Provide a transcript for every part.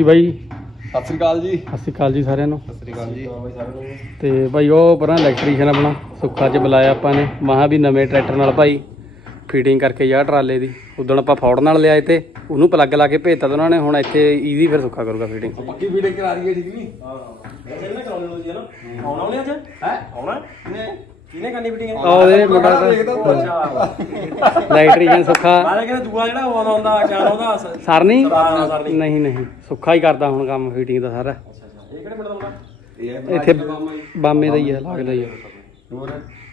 ਜੀ ਬਾਈ। ਸਤਿ ਸ੍ਰੀ ਅਕਾਲ ਜੀ। ਸਤਿ ਸ਼੍ਰੀ ਅਕਾਲ ਜੀ ਸਾਰਿਆਂ ਨੂੰ। ਸਤਿ ਸ੍ਰੀ ਅਕਾਲ ਜੀ। ਤੇ ਭਾਈ ਉਹ ਪਰਾਂ ਇਲੈਕਟ੍ਰੀਸ਼ੀਅਨ ਆਪਣਾ ਸੁੱਖਾ ਚ ਬੁਲਾਇਆ ਆਪਾਂ ਨੇ। ਮਹਾ ਵੀ ਨਵੇਂ ਟਰੈਕਟਰ ਨਾਲ ਭਾਈ ਫੀਟਿੰਗ ਕਰਕੇ ਜਾ ਟਰਾਲੇ ਦੀ। ਉਦੋਂ ਆਪਾਂ ਫੌੜ ਨਾਲ ਲਿਆਏ ਤੇ ਉਹਨੂੰ ਪਲੱਗ ਲਾ ਕੇ ਭੇਜਤਾ ਤੇ ਉਹਨਾਂ ਨੇ ਹੁਣ ਇੱਥੇ ਈਜ਼ੀ ਫਿਰ ਸੁੱਖਾ ਕਰੂਗਾ ਫੀਟਿੰਗ ਪੱਕੀ ਵੀਡੀਓ ਕਰਾ ਰਹੀ ਹੈ ਠੀਕ ਨਹੀਂ ਆਉਣਾ ਉਹਨੇ ਅੱਜ? ਹੈ? ਆਉਣਾ? ਕਿਨੇ? ਕਿਨੇ ਕਰਨੀ ਮੀਟਿੰਗ ਉਹਦੇ ਮੁੰਡਾ ਤਾਂ ਇਲੈਕਟ੍ਰੀਸ਼ੀਅਨ ਸੁੱਖਾ। ਮੈਂ ਕਹਿੰਦਾ ਦੂਆ ਜਿਹੜਾ ਉਹ ਆਉਂਦਾ ਹੁੰਦਾ ਕਿਆ ਉਹਦਾ ਅੱਛਾ ਸਰਨੀ ਸਰਦਾਰ ਸਰਨੀ। ਨਹੀਂ। ਨਹੀਂ ਸੁੱਖਾ ਹੀ ਕਰਦਾ ਹੁਣ ਕੰਮ ਫੀਟਿੰਗ ਦਾ ਸਾਰਾ। ਅੱਛਾ ਇਹ ਕਿਹੜੇ ਪਿੰਡ ਦਾ ਮੁੰਡਾ? ਇਹ ਇੱਥੇ ਬਾਮੇ ਦਾ ਹੀ ਹੈ ਲੱਗਦਾ ਹੀ ਹੈ। ਹੋਰ?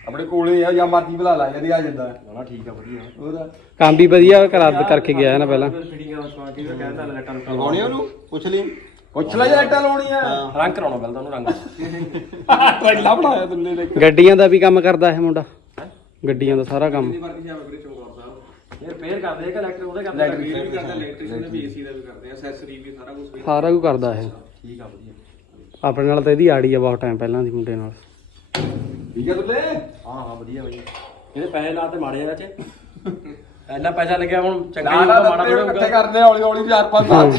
ਆਪਣੇ ਕੋਲੇ ਆ ਜਾਂ ਮਰਜ਼ੀ ਬੁਲਾ ਲਾ ਜਦੀ ਆ ਜਾਂਦਾ। ਠੀਕ ਆ ਵਧੀਆ। ਕੰਮ ਵੀ ਵਧੀਆ ਕਰਾ ਕਰਕੇ ਗਿਆ ਹੈ ਨਾ ਪਹਿਲਾਂ। ਫਿਟਿੰਗ ਦਾ ਸਮਾਨ ਕੀ ਕਹਿੰਦਾ ਲੈਟਾਂ ਨੂੰ ਲਗਾਉਣੀ ਉਹਨੂੰ? ਪੁੱਛ ਲਈ। ਪੁੱਛ ਲੈ ਜਾਂ ਇੱਟਾਂ ਲਾਉਣੀਆਂ। ਰੰਗ ਕਰਾਉਣਾ ਪਹਿਲਾਂ ਉਹਨੂੰ ਰੰਗ। ਟਰੈਲਾ ਬਣਾਇਆ ਤੁੰਨੇ ਨੇ ਗੱਡੀਆਂ ਦਾ ਵੀ ਕੰਮ ਕਰਦਾ ਇਹ ਮੁੰਡਾ। ਗੱਡੀਆਂ ਦਾ ਸਾਰਾ ਕੰਮ। ਰਿਪੇਅਰ ਕਰਦੇ ਕਿ ਇਲੈਕਟ੍ਰਿਕ ਉਹਦੇ ਕਰਦੇ Electric ਵੀ ਕਰਦੇ ਇਲੈਕਟ੍ਰੀਸ਼ੀਅਨ ਦੇ ਵੀ ਏਸੀ ਦਾ ਵੀ ਕਰਦੇ ਐਕਸੈਸਰੀ ਵੀ ਸਾਰਾ ਕੁਝ ਸਾਰਾ ਕੁਝ ਕਰਦਾ ਇਹ। ਠੀਕ ਆ ਵਧੀਆ। ਆਪਣੇ ਨਾਲ ਤਾਂ ਇਹਦੀ ਆੜੀ ਆ ਬਹੁਤ ਟਾਈਮ ਪਹਿਲਾਂ ਦੀ ਮੁੰਡੇ ਨਾਲ। ਠੀਕ ਹੈ ਤੁੰਨੇ ਹਾਂ ਹਾਂ ਵਧੀਆ ਵਧੀਆ। ਇਹਦੇ ਪੈਸੇ ਲਾ ਤੇ ਮਾੜੇ ਆ ਚ ਇੰਨਾ ਪੈਸਾ ਲੱਗਿਆ ਹੁਣ ਚੰਗਾ ਨਾ ਹੀ ਹੋਊਗਾ ਮਾੜਾ ਥੋੜ੍ਹਾ ਇਕੱਠੇ ਹੋਊਗਾ। ਕਰਦੇ ਹੌਲੀ ਹੌਲੀ 4-5 ਸਾਲ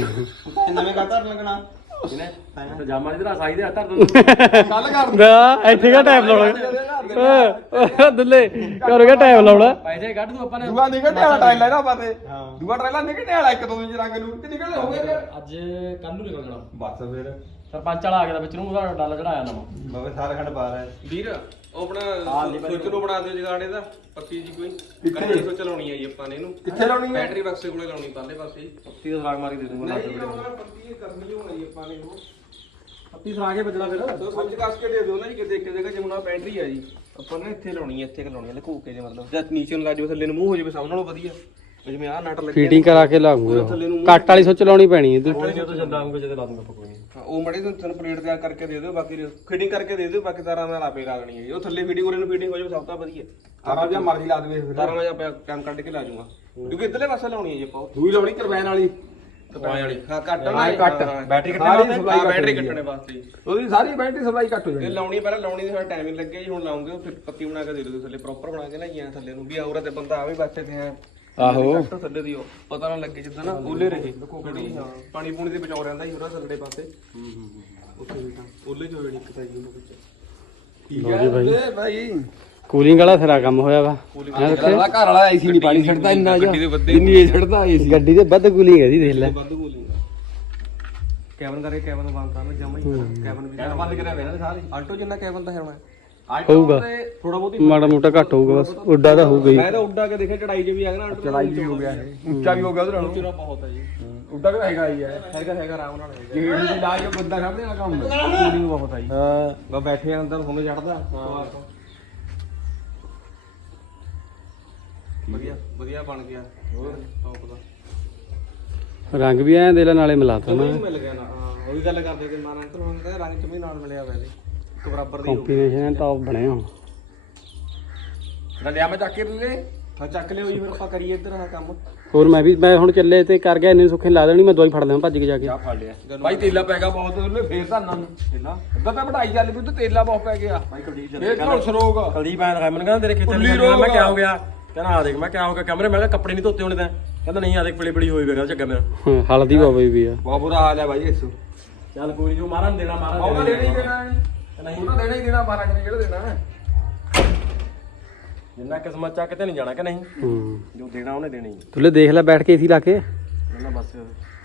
ਨਵੇਂ ਘਰ ਲੱਗਣਾ ਇਹਨੇ ਪਜਾਮਾ ਤਰ੍ਹਾਂ ਸਾਈ ਦੇ ਹੱਥ ਦੋ। ਕੱਲ ਕਰ ਨਾ ਇੱਥੇ ਕਾ ਟਾਈਮ ਲਾਉਣਾ? ਦੁੱਲੇ ਕਰੋਗਾ ਟਾਈਮ ਲਾਉਣਾ? ਪੈਸੇ ਕੱਢ ਦੂ ਆਪਾਂ ਨੇ। ਦੂਆ ਨਿਕਲਣੇ ਵਾਲਾ ਟਰੈਲਾ ਇਹਦਾ ਪਾਤੇ ਦੂਆ ਟਰੈਲਾ ਨਿਕਲਣੇ ਵਾਲਾ ਇੱਕ ਦੋ ਦਿਨ ਚ ਰੰਗ ਨੂੰ। ਕਿ ਨਿਕਲਣੇ ਹੋ ਗਏ ਫਿਰ? ਅੱਜ ਕੱਲ ਨੂੰ ਨਿਕਲ ਜਾਣਾ। ਬਸ ਫਿਰ। ਸਰਪੰਚ ਵਾਲਾ ਆ ਗਿਆ ਵਿੱਚ ਨੂੰ ਉਹਦਾ ਡਾਲਾ ਚੜਾਇਆ ਨਵਾਂ। ਬਾਬੇ ਸਾਰਾ ਖੰਡ ਪਾ ਰਿਹਾ। ਵੀਰ ਉਹ ਆਪਣਾ ਸੋਚ ਨੂੰ ਬਣਾ ਦਿਓ ਜਗਾੜੇ ਦਾ ਪੱਤੀ ਜੀ ਕੋਈ। ਕਿੱਥੇ? ਕਿੱਥੇ ਸੋਚ ਲਾਉਣੀ ਹੈ ਜੀ ਆਪਾਂ ਨੇ ਇਹਨੂੰ। ਕਿੱਥੇ ਲਾਉਣੀ ਹੈ ਬੈਟਰੀ ਬਕਸੇ ਕੋਲੇ ਲਾਉਣੀ ਪਰਲੇ ਪਾਸੇ ਪੱਤੀ ਦਾ ਸਰਾਗ ਮਾਰ ਕੇ ਦੇ ਦੂੰਗਾ ਨਹੀਂ ਉਹਨਾਂ ਪੱਤੀ ਕਰਨੀ ਹੋਣੀ ਆਪਾਂ ਨੇ ਉਹ ਪੱਤੀ ਸਰਾਗ ਕੇ ਵੱਜਣਾ ਫਿਰ। ਸੋਚ ਕੱਸ ਕੇ ਦੇ ਦਿਓ ਨਾ ਜੀ ਕਿਤੇ ਇੱਕ ਜਗ੍ਹਾ ਜਿਵੇਂ ਬੈਟਰੀ ਆ ਜੀ। ਆਪਾਂ ਨੇ ਇੱਥੇ ਲਾਉਣੀ ਹੈ ਇੱਥੇ ਕਿ ਲਾਉਣੀ ਹੈ ਲਕੋ ਕੇ ਜੇ ਮਤਲਬ। ਜਦ ਨੀਚੇ ਨੂੰ ਲੱਗ ਜਾਵੇ ਥੱਲੇ ਨੂੰ ਮੂੰਹ ਹੋ ਜਾਵੇ ਸਭ ਨਾਲੋਂ ਵਧੀਆ। ਜਿਵੇਂ ਆਹ ਨਟ ਲੱਗਿਆ ਫੀਟਿੰਗ ਕਰਾ ਕੇ ਲਾਉਂਗੇ ਕੱਟ ਵਾਲੀ ਸੁੱਚ ਲਾਉਣੀ ਪੈਣੀ ਹੈ ਕੋਈ ਨਹੀਂ ਉਹ ਤਾਂ ਜਾਂਦਾ ਆਉਂਗਾ ਜਦੋਂ ਲਾ ਦੂੰਗਾ ਆਪਾਂ ਕੋਈ ਨਹੀਂ। ਉਹ ਮੜੇ ਤੁਹਾਨੂੰ ਪਲੇਟ ਤਿਆਰ ਕਰਕੇ ਦੇ ਦਿਓ ਬਾਕੀ ਫਿਟਿੰਗ ਕਰਕੇ ਦੇ ਦਿਓ ਬਾਕੀ ਤਾਰਾਂ ਨਾਲ ਆਪੇ ਲਾ ਦੇਣੀ ਹੈ ਉਹ ਥੱਲੇ ਫਿਟਿੰਗ ਉਰੇ ਨੂੰ ਫਿਟਿੰਗ ਹੋ ਜਾਵੇ ਸਭ ਤੋਂ ਵਧੀਆ। ਆਪ ਜਾਂ ਮਰਜ਼ੀ ਲਾ ਦੇਵੇ ਫਿਰ। ਤਾਰਾਂ ਨਾਲ ਆਪਾਂ ਕੰਮ ਕੱਢ ਕੇ ਲਾ ਜਾਊਗਾ। ਕਿਉਂਕਿ ਇੱਧਰਲੇ ਪਾਸੇ ਲਾਉਣੀ ਹੈ ਜੀ ਆਪਾਂ ਦੂਈ ਲਾਉਣੀ ਕਰਵੈਨ ਵਾਲੀ। ਦਬਾਅ ਵਾਲੀ। ਹਾਂ ਕੱਟ ਹਾਂ, ਕੱਟ। ਬੈਟਰੀ ਕੱਟਣੇ ਬੈਟਰੀ ਕੱਟਣੀ ਵਾਸਤੇ ਜੀ ਉਹਦੀ ਸਾਰੀ ਬੈਟਰੀ ਸਪਲਾਈ ਘੱਟ ਹੋ ਇਹ ਜਾਣੀ ਲਾਉਣੀ ਪਹਿਲਾਂ ਲਾਉਣੀ ਦੀ ਸਾਡਾ ਟਾਈਮ ਹੀ ਲੱਗਿਆ ਜੀ ਹੁਣ ਲਾਉਂਗੇ। ਉਹ ਫਿਰ ਪੱਤੀ ਬਣਾ ਕੇ ਦੇ ਦਿਓ ਥੱਲੇ ਪ੍ਰੋਪਰ ਬਣਾ ਕੇ ਐਂ ਥੱਲੇ ਨੂੰ ਵੀ ਆਉਰਾ ਤੇ ਬੰਦਾ ਆਵੇ ਬੱਚੇ ਤੇ ਹੈ ਆਹੋ। ਥੱਲੇ ਦੀ ਉਹ ਪਤਾ ਨਾ ਲੱਗੇ ਜਿੱਦਾਂ ਨਾ ਓਲੇ ਰਹੇ। ਥੋੜੀ ਹਾਂ ਪਾਣੀ ਪੂਣੀ ਦੇ ਬਚਾਉ ਰਹਿੰਦਾ ਜੀ ਥੋੜਾ ਥੱਲੇ ਪਾਸੇ। ਹੂੰ ਹੂੰ ਉੱਥੇ ਵੀ ਤਾਂ ਓਲੇ ਚ ਹੋ ਜਾਣੀ ਇੱਕ ਤਾਂ ਜੀ ਉਹਦੇ ਵਿੱਚ। ਲਓ ਜੀ ਬਾਈ। ਤੇ ਭਾਈ ਕੂਲਿੰਗ ਵਾਲਾ ਸਿਰਾ ਕੰਮ ਹੋਇਆ ਵਾ। ਮੈਂ ਘਰ ਵਾਲਾ ਘਰ ਵਾਲਾ ਏਸੀ ਨਹੀਂ ਪਾਣੀ ਛੱਡਦਾ ਇੰਨਾ ਜਿਹਾ ਇੰਨੀ ਏ ਛੱਡਦਾ ਏਸੀ ਗੱਡੀ ਦੇ ਵੱਧ ਕੂਲਿੰਗ ਹੈ ਦੀ ਦੇਖ ਲੈ। ਵੱਧ ਕੈਬਨ ਕਰਕੇ ਕੈਬਨ ਨੂੰ ਬੰਦ ਕਰਨਾ ਜਮਾ ਹੀ। ਕੈਬਨ ਵੀ ਬੰਦ ਕਰਿਆ ਨਾ ਸਾਰੇ। ਆਲਟੋ ਜਿੰਨਾ ਕੈਬਨ ਦਾ ਹੈ ਹੁਣ। ਹੋਊਗਾ। ਥੋੜਾ ਬਹੁਤ ਮਾੜਾ ਮੋਟਾ ਘੱਟ ਹੋਊਗਾ ਬਸ ਉੱਡਾ ਤਾਂ ਹੋਊਗਾ ਹੀ। ਮੈਂ ਤਾਂ ਉੱਡਾ ਕੇ ਦੇਖਿਆ ਚੜਾਈ 'ਚ ਵੀ ਆ ਗਿਆ ਨਾ ਚੜਾਈ ਵੀ ਹੋ ਗਿਆ ਇਹ। ਉੱਚਾ ਵੀ ਹੋ ਗਿਆ ਉਹਦੇ ਨਾਲੋਂ। ਚਿਰਾ ਬਹੁਤ ਹੈ ਜੀ। ਉੱਡਾ ਵੀ ਹੈਗਾ ਹੀ ਹੈ। ਹੈਗਾ ਹੈਗਾ ਆਰਾਮ ਨਾਲ ਹੈਗਾ। ਜਿਹੜੀ ਦੀ ਲਾਜ ਉਹ ਬੰਦਾ ਖੜਦੇ ਵਾਲਾ ਕੰਮ। ਹੈ ਕੂਲਿੰਗ ਬਹੁਤ ਹੈ ਜੀ। ਹਾਂ। ਬਾ ਬੈਠੇ ਆ ਅੰਦਰ ਤੁਹਾਨੂੰ ਚੜਦਾ ਵਧੀਆ ਵਧੀਆ ਬਣ ਗਿਆ। ਹੋਰ ਟੌਪ ਦਾ। ਰੰਗ ਵੀ ਐਂ ਦੇ ਲੈ ਨਾਲੇ ਮਿਲਾਤਾ ਨਾ ਮਿਲ ਗਿਆ ਨਾ ਹਾਂ ਉਹੀ ਗੱਲ ਕਰਦੇ ਕਿ ਮਾਨ ਅੰਕਲ ਹੁਣ ਕਹਿੰਦੇ ਰੰਗ ਨਾਲ ਮਿਲਿਆ ਹੋਇਆ ਇਹਦੇ। ਇੱਕ ਬਰਾਬਰ ਦੀ ਹੋ ਗਈ। ਕੰਬੀਨੇਸ਼ਨ ਟੌਪ ਬਣਿਆ ਹੁਣ। ਡੰਡਿਆ ਮੈਂ ਚੱਕ ਕੇ ਲੈ ਹਾਂ ਚੱਕ ਲਿਓ ਜੀ ਫਿਰ ਆਪਾਂ ਕਰੀਏ ਇੱਧਰ ਆ ਕੰਮ। ਹੋਰ ਮੈਂ ਵੀ ਮੈਂ ਹੁਣ ਚੱਲੇ ਤੇ ਕਰ ਗਿਆ ਇੰਨੇ ਸੁੱਖੇ ਲਾ ਦੇਣੀ ਮੈਂ ਦਵਾਈ ਫੜ ਲਿਆ ਭੱਜ ਕੇ ਜਾ ਕੇ। ਫੜ ਲਿਆ। ਭਾਈ ਤੇਲਾ ਪੈ ਗਿਆ ਬਹੁਤ ਉਹਨੇ ਫੇਰ ਧਾਨਾਂ ਨੂੰ ਤੇਲਾ? ਅੱਧਾ ਤਾਂ ਵਧਾਈ ਚੱਲ ਵੀ ਤੇ ਤੇਲਾ ਬਹੁਤ ਪੈ ਗਿਆ। ਭਾਈ ਕੁਲਦੀਪ ਫੇਰ ਝੋਲਸ ਰੋਗ ਕੁਲਦੀਪ ਆਇਆ ਦਿਖਾਇਆ ਮੈਨੂੰ ਕਹਿੰਦਾ ਤੇਰੇ ਖੇਤਾਂ ਉੱਲੀ ਵਿੱਚ ਮੈਂ ਕਿਹਾ ਹੋ ਗਿਆ। ਕਹਿੰਦਾ ਆ ਦੇਖ ਮੈਂ ਕਿਹਾ ਹੋ ਗਿਆ। ਕਮਰੇ ਮੈਂ ਕਿਹਾ ਕੱਪੜੇ ਨਹੀਂ ਧੋਤੇ ਹੋਣੇ ਤਾਂ। ਕਹਿੰਦਾ ਨਹੀਂ ਆ ਦੇਖ ਪਲੀ ਪਲੀ ਹੋਈ ਵੇਗਾ ਝੱਗਾ ਮੇਰਾ। ਹਾਂ, ਹਲਦੀ ਬਾਬਾ ਵੀ ਆ। ਬਹੁਤ ਬੁਰਾ ਹਾਲ ਹੈ ਭਾਈ ਇਸ ਚੱਲ ਕੋਈ ਨਹੀਂ ਜੋ ਮਾਰਾਂ ਦੇਣਾ ਮਾਰਾਂ ਉਹਦਾ ਦੇਣਾ ਹੀ ਦੇਣਾ। ਹੈ ਨਹੀਂ ਉਹਦਾ ਦੇਣਾ ਹੀ ਦੇਣਾ ਮਹਾਰਾਜ ਨੇ ਕਿਹੜਾ ਦੇਣਾ? ਜਿੰਨਾ ਕਿਸਮਤ ਚਾ ਕਿਤੇ ਨਹੀਂ ਜਾਣਾ ਕਿ ਨਹੀਂ? ਹੂੰ। ਜੋ ਦੇਣਾ ਉਹਨੇ ਦੇਣੀ ਹੀ। ਤੁਲੇ ਦੇਖ ਲੈ ਬੈਠ ਕੇ ਏਸੀ ਲਾ ਕੇ। ਨਾ ਬਸ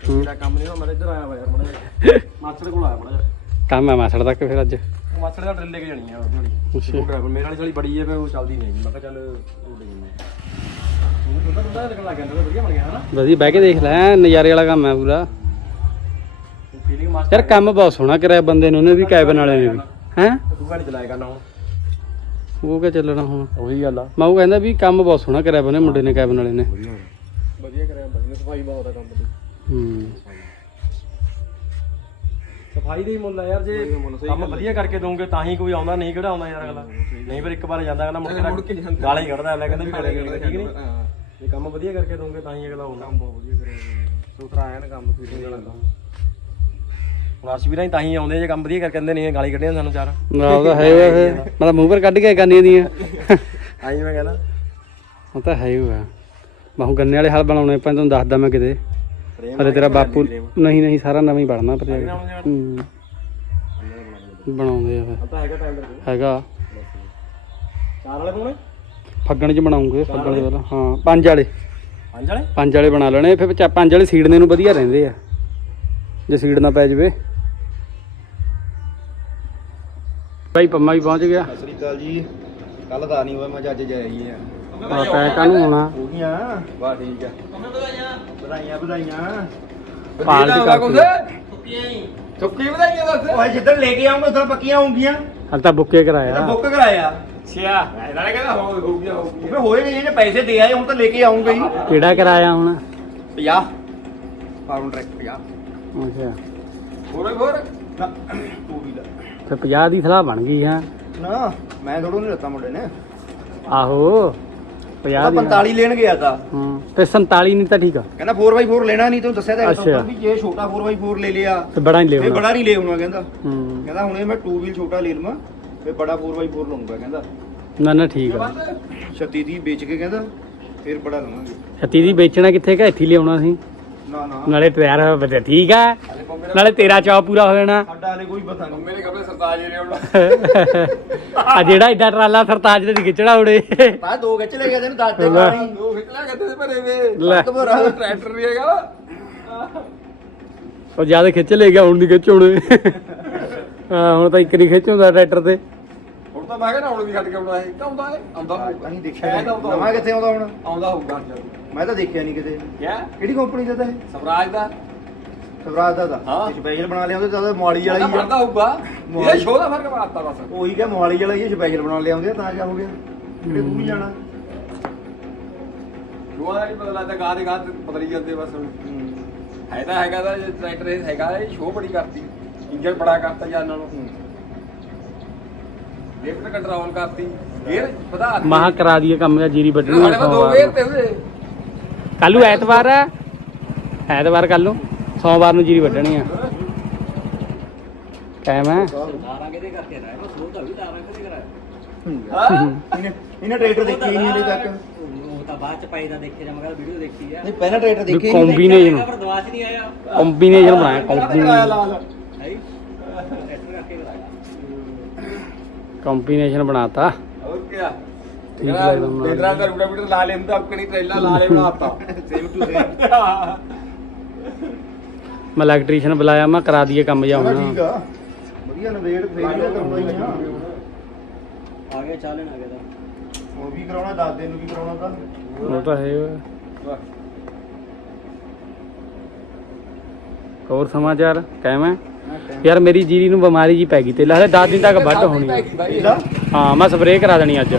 ਮੇਰਾ ਕੰਮ ਨਹੀਂ ਮੈਂ ਇੱਧਰ ਆਇਆ ਵਾ ਯਾਰ ਮੜਾ ਮਾਸਟਰ ਕੋਲ ਆਇਆ ਮੜਾ ਕੰਮ ਹੈ ਮਾਸੜ ਤੱਕ ਫਿਰ ਅੱਜ? ਉਹ ਮਾਸਟਰ ਦਾ ਡਰਿਲ ਲੈ ਕੇ ਜਾਣੀ ਆ ਥੋੜੀ ਅੱਛਾ। ਉਹ ਡਰਾਈਵਰ ਮੇਰੇ ਵਾਲੀ ਚਲੀ ਬੜੀ ਹੈ ਫੇ ਉਹ ਚੱਲਦੀ ਨਹੀਂ ਮੈਂ ਕਿਹਾ ਚੱਲ ਉਹ ਦੇ ਜਿੰਨੇ ਉਹ ਤਾਂ ਬੰਦਾ ਲੱਗਣ ਲੱਗ ਗਿਆ ਵਧੀਆ ਬਹਿ ਕੇ ਦੇਖ ਲੈ ਨਜ਼ਾਰੇ ਵਾਲਾ ਕੰਮ ਹੈ ਪੂਰਾ। ਯਾਰ ਕੰਮ ਬਹੁਤ ਸੋਹਣਾ ਕਰਿਆ ਬੰਦੇ ਨੇ ਉਹਨੇ ਵੀ ਕੈਬਨ ਵਾਲੇ ਨੇ ਵੀ। ਹੈ? ਤੂੰ ਗਾੜੀ ਚਲਾਇਆ ਕਰਨਾ ਹੁਣ ਉਹ ਕਿਆ ਚੱਲਣਾ ਹੁਣ? ਉਹੀ ਗੱਲ ਆ। ਮੈਂ ਉਹ ਕਹਿੰਦਾ ਵੀ ਕੰਮ ਬਹੁਤ ਸੋਹਣਾ ਕਰਿਆ ਬੰਦੇ ਮੁੰਡੇ ਨੇ ਕੈਬਨ ਵਾਲੇ ਨੇ। ਵਧੀਆ। ਕਰਿਆ ਬੰਦੇ ਸਫ਼ਾਈ ਬਹੁਤ ਆ ਕੰਮ ਦੀ। ਹੂੰ। ਸਫ਼ਾਈ ਦੇ ਹੀ ਮੁੱਲ ਆ ਯਾਰ ਜੇ ਕੰਮ ਵਧੀਆ ਕਰਕੇ ਦੋਗੇ ਤਾਂ ਹੀ ਕੋਈ ਆਉਂਦਾ ਨਹੀਂ ਕਿਹੜਾ ਆਉਂਦਾ ਯਾਰ ਅਗਲਾ। ਨਹੀਂ ਫਿਰ ਇੱਕ ਵਾਰ ਜਾਂਦਾ ਕਹਿੰਦਾ ਮੁੜ ਕੇ ਗਾਲਾਂ ਹੀ ਕੱਢਦਾ ਅਗਲਾ ਕਹਿੰਦਾ ਵੀ ਕਰੇ ਠੀਕ ਨਹੀਂ? ਹਾਂ ਜੇ ਕੰਮ ਵਧੀਆ ਕਰਕੇ ਦੋਗੇ ਤਾਂ ਹੀ ਅਗਲਾ ਆਉਂਦਾ। ਬਹੁਤ ਵਧੀਆ ਕਰਿਆ। ਸੂਤਰਾ ਆਇਆ ਨਾ ਕੰਮ ਫੀਟਿੰਗ ਵਾਲਾ ਕੰਮ। ਹੁਣ ਅਰਸ਼ ਵੀਰਾਂ ਹੀ ਤਾਂ ਹੀ ਆਉਂਦੇ ਜੇ ਕੰਮ ਵਧੀਆ ਕਰਕੇ ਕਹਿੰਦੇ ਨਹੀਂ ਗਾਲੀ ਕੱਢੀਆਂ ਸਾਨੂੰ ਚਾਰ। ਨਾ ਉਹਦਾ ਹੈ ਉਹ ਇਹ। ਮੈਂ ਤਾਂ ਮੂੰਹ ਪਰ ਕੱਢ ਕੇ ਗਾਨੀਆਂ ਦੀਆਂ। ਆਈ ਮੈਂ ਕਹਿੰਦਾ। ਉਹ ਤਾਂ ਹੈ ਹੀ ਮੈਂ ਹੁਣ ਗੰਨੇ ਵਾਲੇ ਹਲ ਬਣਾਉਣੇ ਪੈਣ ਤੁਹਾਨੂੰ ਦੱਸਦਾ ਮੈਂ ਕਿਤੇ। ਹਲੇ ਤੇਰਾ ਬਾਪੂ ਨਹੀਂ ਨਹੀਂ ਸਾਰਾ ਨਵਾਂ ਹੀ ਬਣਨਾ ਪਰ ਹੂੰ। ਬਣਾਉਂਦੇ ਆ ਫਿਰ। ਹੈਗਾ ਟਾਈਮ ਹੈਗਾ। ਚਾਰ ਵਾਲੇ ਪਾਉਣੇ ਫੱਗਣ ਚ ਬਣਾਉਂਗੇ ਫੱਗਣ ਦੇ ਹਾਂ ਪੰਜ ਵਾਲੇ। ਪੰਜ ਵਾਲੇ? ਪੰਜ ਵਾਲੇ ਬਣਾ ਲੈਣੇ ਫਿਰ ਪੰਜ ਵਾਲੇ ਸੀੜਨੇ ਨੂੰ ਵਧੀਆ ਰਹਿੰਦੇ ਆ। ਜੇ ਸੀੜ ਨਾ ਪੈ ਜਵੇ। ਭਾਈ ਪੰਮਾ ਵੀ ਪਹੁੰਚ ਗਿਆ। ਸਤਿ ਸ੍ਰੀ ਅਕਾਲ ਜੀ। ਕੱਲ ਦਾ ਨਹੀਂ ਹੋਇਆ ਮੈਂ ਅੱਜ ਜਾਈ ਆ। ਆ ਪੈ ਕਾਹਨੂੰ ਹੋਣਾ। ਹੋ ਗਈਆਂ। ਵਾਹ ਠੀਕ ਆ। ਵਧਾਈਆਂ ਵਧਾਈਆਂ। ਪਾਲ ਦੀ ਵਧਾਈਆਂ। ਦੱਸ। ਓਏ ਜਿੱਦਣ ਲੈ ਕੇ ਆਉਂਗਾ ਉਦੋਂ ਪੱਕੀਆਂ ਹੋਣਗੀਆਂ ਹਲ ਤਾਂ ਬੁੱਕੇ ਕਰਾਇਆ। ਬੁੱਕ ਕਰਾਇਆ। ਅੱਛਾ ਨਾਲੇ ਕਹਿੰਦਾ ਹੋ ਹੋ ਗਿਆ ਹੋ ਗਿਆ ਹੋਏਗਾ ਜੀ, ਇਹਨੇ ਪੈਸੇ ਦੇ ਆਏ ਹੁਣ ਤਾਂ ਲੈ ਕੇ ਆਉਂਗਾ ਹੀ। ਕਿਹੜਾ ਕਰਾਇਆ ਹੁਣ? 50 ਫਾਰਮ ਟਰੈਕ 50 ਅੱਛਾ। ਹੋਰ ਹੋਰ। ਫਿਰ 50 ਦੀ ਸਲਾਹ ਬਣ ਗਈ ਹਾਂ। ਨਾ ਮੈਂ ਥੋੜੋ ਨਹੀਂ ਲੱਤਾ ਮੁੰਡੇ ਨੇ। ਆਹੋ 50 ਦੀ 45 ਲੈਣ ਗਿਆ ਤਾਂ। ਹਾਂ ਤੇ 47 ਨਹੀਂ ਤਾਂ ਠੀਕ ਆ। ਕਹਿੰਦਾ 4x4 ਲੈਣਾ ਨਹੀਂ ਤੈਨੂੰ ਦੱਸਿਆ ਤਾਂ। ਹੈਗਾ। ਵੀ ਜੇ ਛੋਟਾ 4x4 ਲੈ ਲਿਆ ਤੇ ਬੜਾ ਨਹੀਂ ਲਿਆਉਣਾ ਬੜਾ ਨਹੀਂ ਕਹਿੰਦਾ। ਹੂੰ। ਕਹਿੰਦਾ ਹੁਣੇ ਮੈਂ ਟੂ ਵੀਲ ਛੋਟਾ ਲੈ ਲਵਾਂ ਫੇ ਬੜਾ 4x4 ਲਵਾਂਗਾ ਕਹਿੰਦਾ। ਨਾ ਨਾ ਠੀਕ ਆ। 36 ਦੀ ਵੇਚ ਕੇ ਕਹਿੰਦਾ ਫਿਰ ਬੜਾ ਲਵਾਂਗੇ। ਛੱਤੀ ਦੀ ਵੇਚਣਾ ਕਿੱਥੇ ਕਿ ਇੱਥੇ ਹੀ ਲਿਆਉਣਾ ਸੀ। ਨਾ ਨਾ। ਨਾਲੇ ਤਿਆਰ ਹੋ ਬਤੇ ਠੀਕ ਆ? ਨਾਲੇ ਤੇਰਾ ਚਾਅ ਪੂਰਾ ਹੋ ਜਾਣਾ। ਸਾਡਾ ਹਲੇ ਕੋਈ ਪਤਾ ਨਹੀਂ। ਮੇਰੇ ਕੱਪੜੇ ਸਰਤਾਜ ਨੇ ਆਉਣਾ ਆ ਜਿਹੜਾ ਏਡਾ ਟਰਾਲਾ ਸਰਤਾਜ ਦੇ ਖਿੱਚੜਾ ਉੜੇ ਤਾਂ ਦੋ ਖਿੱਚ ਲੈ ਗਿਆ ਤੈਨੂੰ ਦੱਸ ਦੇ ਲੈ। ਦੋ ਖਿੱਚ ਲਿਆ ਕਿੱਥੇ ਦੇ ਭਰੇ ਵੇ। ਲੈ। ਭਰਾ। ਟਰੈਕਟਰ ਨਹੀਂ ਹੈਗਾ। ਉਹ ਜ਼ਿਆਦਾ ਖਿੱਚ ਲੈ ਗਿਆ ਹੁਣ ਨਹੀਂ ਖਿੱਚਉਣੇ ਹਾਂ ਹੁਣ ਤਾਂ ਇੱਕ ਨਹੀਂ ਖਿੱਚਉਂਦਾ ਟਰੈਕਟਰ ਤੇ। ਹੁਣ ਤਾਂ ਮੈਂ ਕਹਿੰਦਾ ਹੁਣ ਵੀ ਛੱਡ ਕੇ ਆਉਣਾ ਹੈ ਕਾਉਂਦਾ ਹੈ ਆਉਂਦਾ ਹੋਊਗਾ। ਨਹੀਂ ਦੇਖਿਆ ਸ਼ਾਇਦ ਆਉਂਦਾ ਨਵਾਂ ਕਿੱਥੇ ਆਉਂਦਾ ਹੁਣ। ਆਉਂਦਾ ਹੋਊਗਾ। ਮੈਂ ਤਾਂ ਦੇਖਿਆ ਨਹੀਂ ਕਿਤੇ। ਕਿਆ? ਕਿਹੜੀ ਕੰਪਨੀ ਦਾ ਤਾਂ ਇਹ? ਸਵਰਾਜ ਦਾ। ਸਵਰਾਜ ਦਾ ਤਾਂ। ਹਾਂ। ਸਪੈਸ਼ਲ ਬਣਾ ਤਾਂ ਉਹਦਾ ਮੋਹਾਲੀ ਵਾਲਾ ਹੀ ਬਣਦਾ ਆ ਹੋਊਗਾ। ਇਹ ਸ਼ੋਅ ਦਾ ਫ਼ਰਕ ਪਾਤਾ ਬਸ। ਉਹੀ ਕਿ ਮੋਹਾਲੀ ਵਾਲਾ ਹੀ ਸਪੈਸ਼ਲ ਬਣਾ ਲਿਆਉਂਦੇ ਆ ਤਾਂ ਕਿਆ ਹੋ ਗਿਆ। ਕਿਹੜੇ ਦੂਰ ਹੀ ਜਾਣਾ ਸ਼ੋਅ ਦਾ ਨਹੀਂ ਪਤਾ ਲੱਗਦਾ ਗਾਹ ਦੇ ਗਾਹ ਤੇ ਬਦਲੀ ਜਾਂਦੇ ਬਸ। ਹੂੰ। ਤਾਂ ਹੈਗਾ ਦਾ ਟਰੈਕਟਰ ਇਹ ਹੈਗਾ ਇਹ ਸ਼ੋਅ ਬੜੀ ਕਰਤੀ। ਇੰਜਨ ਬੜਾ ਕਰਤਾ ਜਾਂ ਨਾਲੋਂ। ਲਿਫਟ ਕੰਟਰੋਲ ਕਰਤੀ ਗੇਅਰ ਵਧਾ ਦਿੱਤੇ। ਮਹਾ ਕਰਾ ਦਈਏ ਕੰਮ ਦਾ ਜੀਰੀ ਵੱਢਣੀ ਸਾਡੇ ਕੋਲ ਦੋ ਗੇਅਰ ਤੇ ਉਹਦੇ। ਕੱਲ ਨੂੰ ਐਤਵਾਰ ਆ। ਐਤਵਾਰ ਕੱਲ ਸੋਮਵਾਰ ਨੂੰ ਜੀਰੀ ਵੱਢਣੀ ਆ। ਟਾਈਮ ਹੈ ਹਾਂ। ਇਹਨੇ ਇਹਨੇ ਟਰੈਕਟਰ ਦੇਖੀ ਹੀ ਨਹੀਂ ਹਲੇ ਤੱਕ। ਉਹ ਤਾਂ ਬਾਅਦ ਚ ਪਾਈ ਦਾ ਦੇਖੇ ਜਾਂ ਮਗਰ ਵੀਡੀਓ ਦੇਖੀ ਆ। ਨਹੀਂ ਪਹਿਲਾਂ ਟਰੈਕਟਰ ਦੇਖੇ ਹੀ ਨਹੀਂ। ਕੰਬੀਨੇਸ਼ਨ ਕੰਬੀਨੇਸ਼ਨ ਬਣਾਇਆ ਕੰਬੀਨੇਸ਼ਨ ਲਾਲ ਹੈ ਟਰੈਕਟਰ ਕਰਕੇ ਕਰਾਇਆ ਕੰਬੀਨੇਸ਼ਨ ਬਣਾਤਾ। ਹੋਰ ਕੀ ਠੀਕ ਲੱਗਦਾ ਮੈਨੂੰ। ਤੇਰਾ ਦਾ ਰੂਟਾ ਬੀਟਾ ਲਾ ਲੈ ਹੁੰਦਾ ਆਪਣੀ ਟ੍ਰੇਲਾ ਲਾ ਲੈ ਬਣਾਤਾ ਸੇਮ ਟੂ ਸੇਮ ਮੈਂ ਇਲੈਕਟ੍ਰੀਸ਼ੀਅਨ ਬੁਲਾਇਆ ਮੈਂ ਕਰਾ ਦਈਏ ਕੰਮ ਜਾ ਠੀਕ ਹੁਣ। ਆ। ਵਧੀਆ ਨਵੇੜ ਫੇਰ ਹੀ ਕਰਨਾ ਹੀ ਆ। ਆ ਗਿਆ ਚਾਲਣ ਆ ਗਿਆ ਤਾਂ। ਹੁਣ ਵੀ ਕਰਾਉਣਾ ਦੱਸ ਦਿਨ ਨੂੰ ਵੀ ਕਰਾਉਣਾ ਤਾਂ। ਉਹ ਤਾਂ ਹੈ। ਓਏ। ਹੋਰ ਸਮਾਚਾਰ ਹੈ ਯਾਰ ਮੇਰੀ ਜੀਰੀ ਨੂੰ ਬਿਮਾਰੀ ਜੀ ਪੈ ਗਈ ਤੇ ਹਲੇ 10 ਦਿਨ ਤੱਕ ਵੱਢ ਹੋਣੀ ਆ। ਹਾਂ ਮੈਂ ਸਪਰੇਅ ਕਰਾ ਦੇਣੀ ਅੱਜ।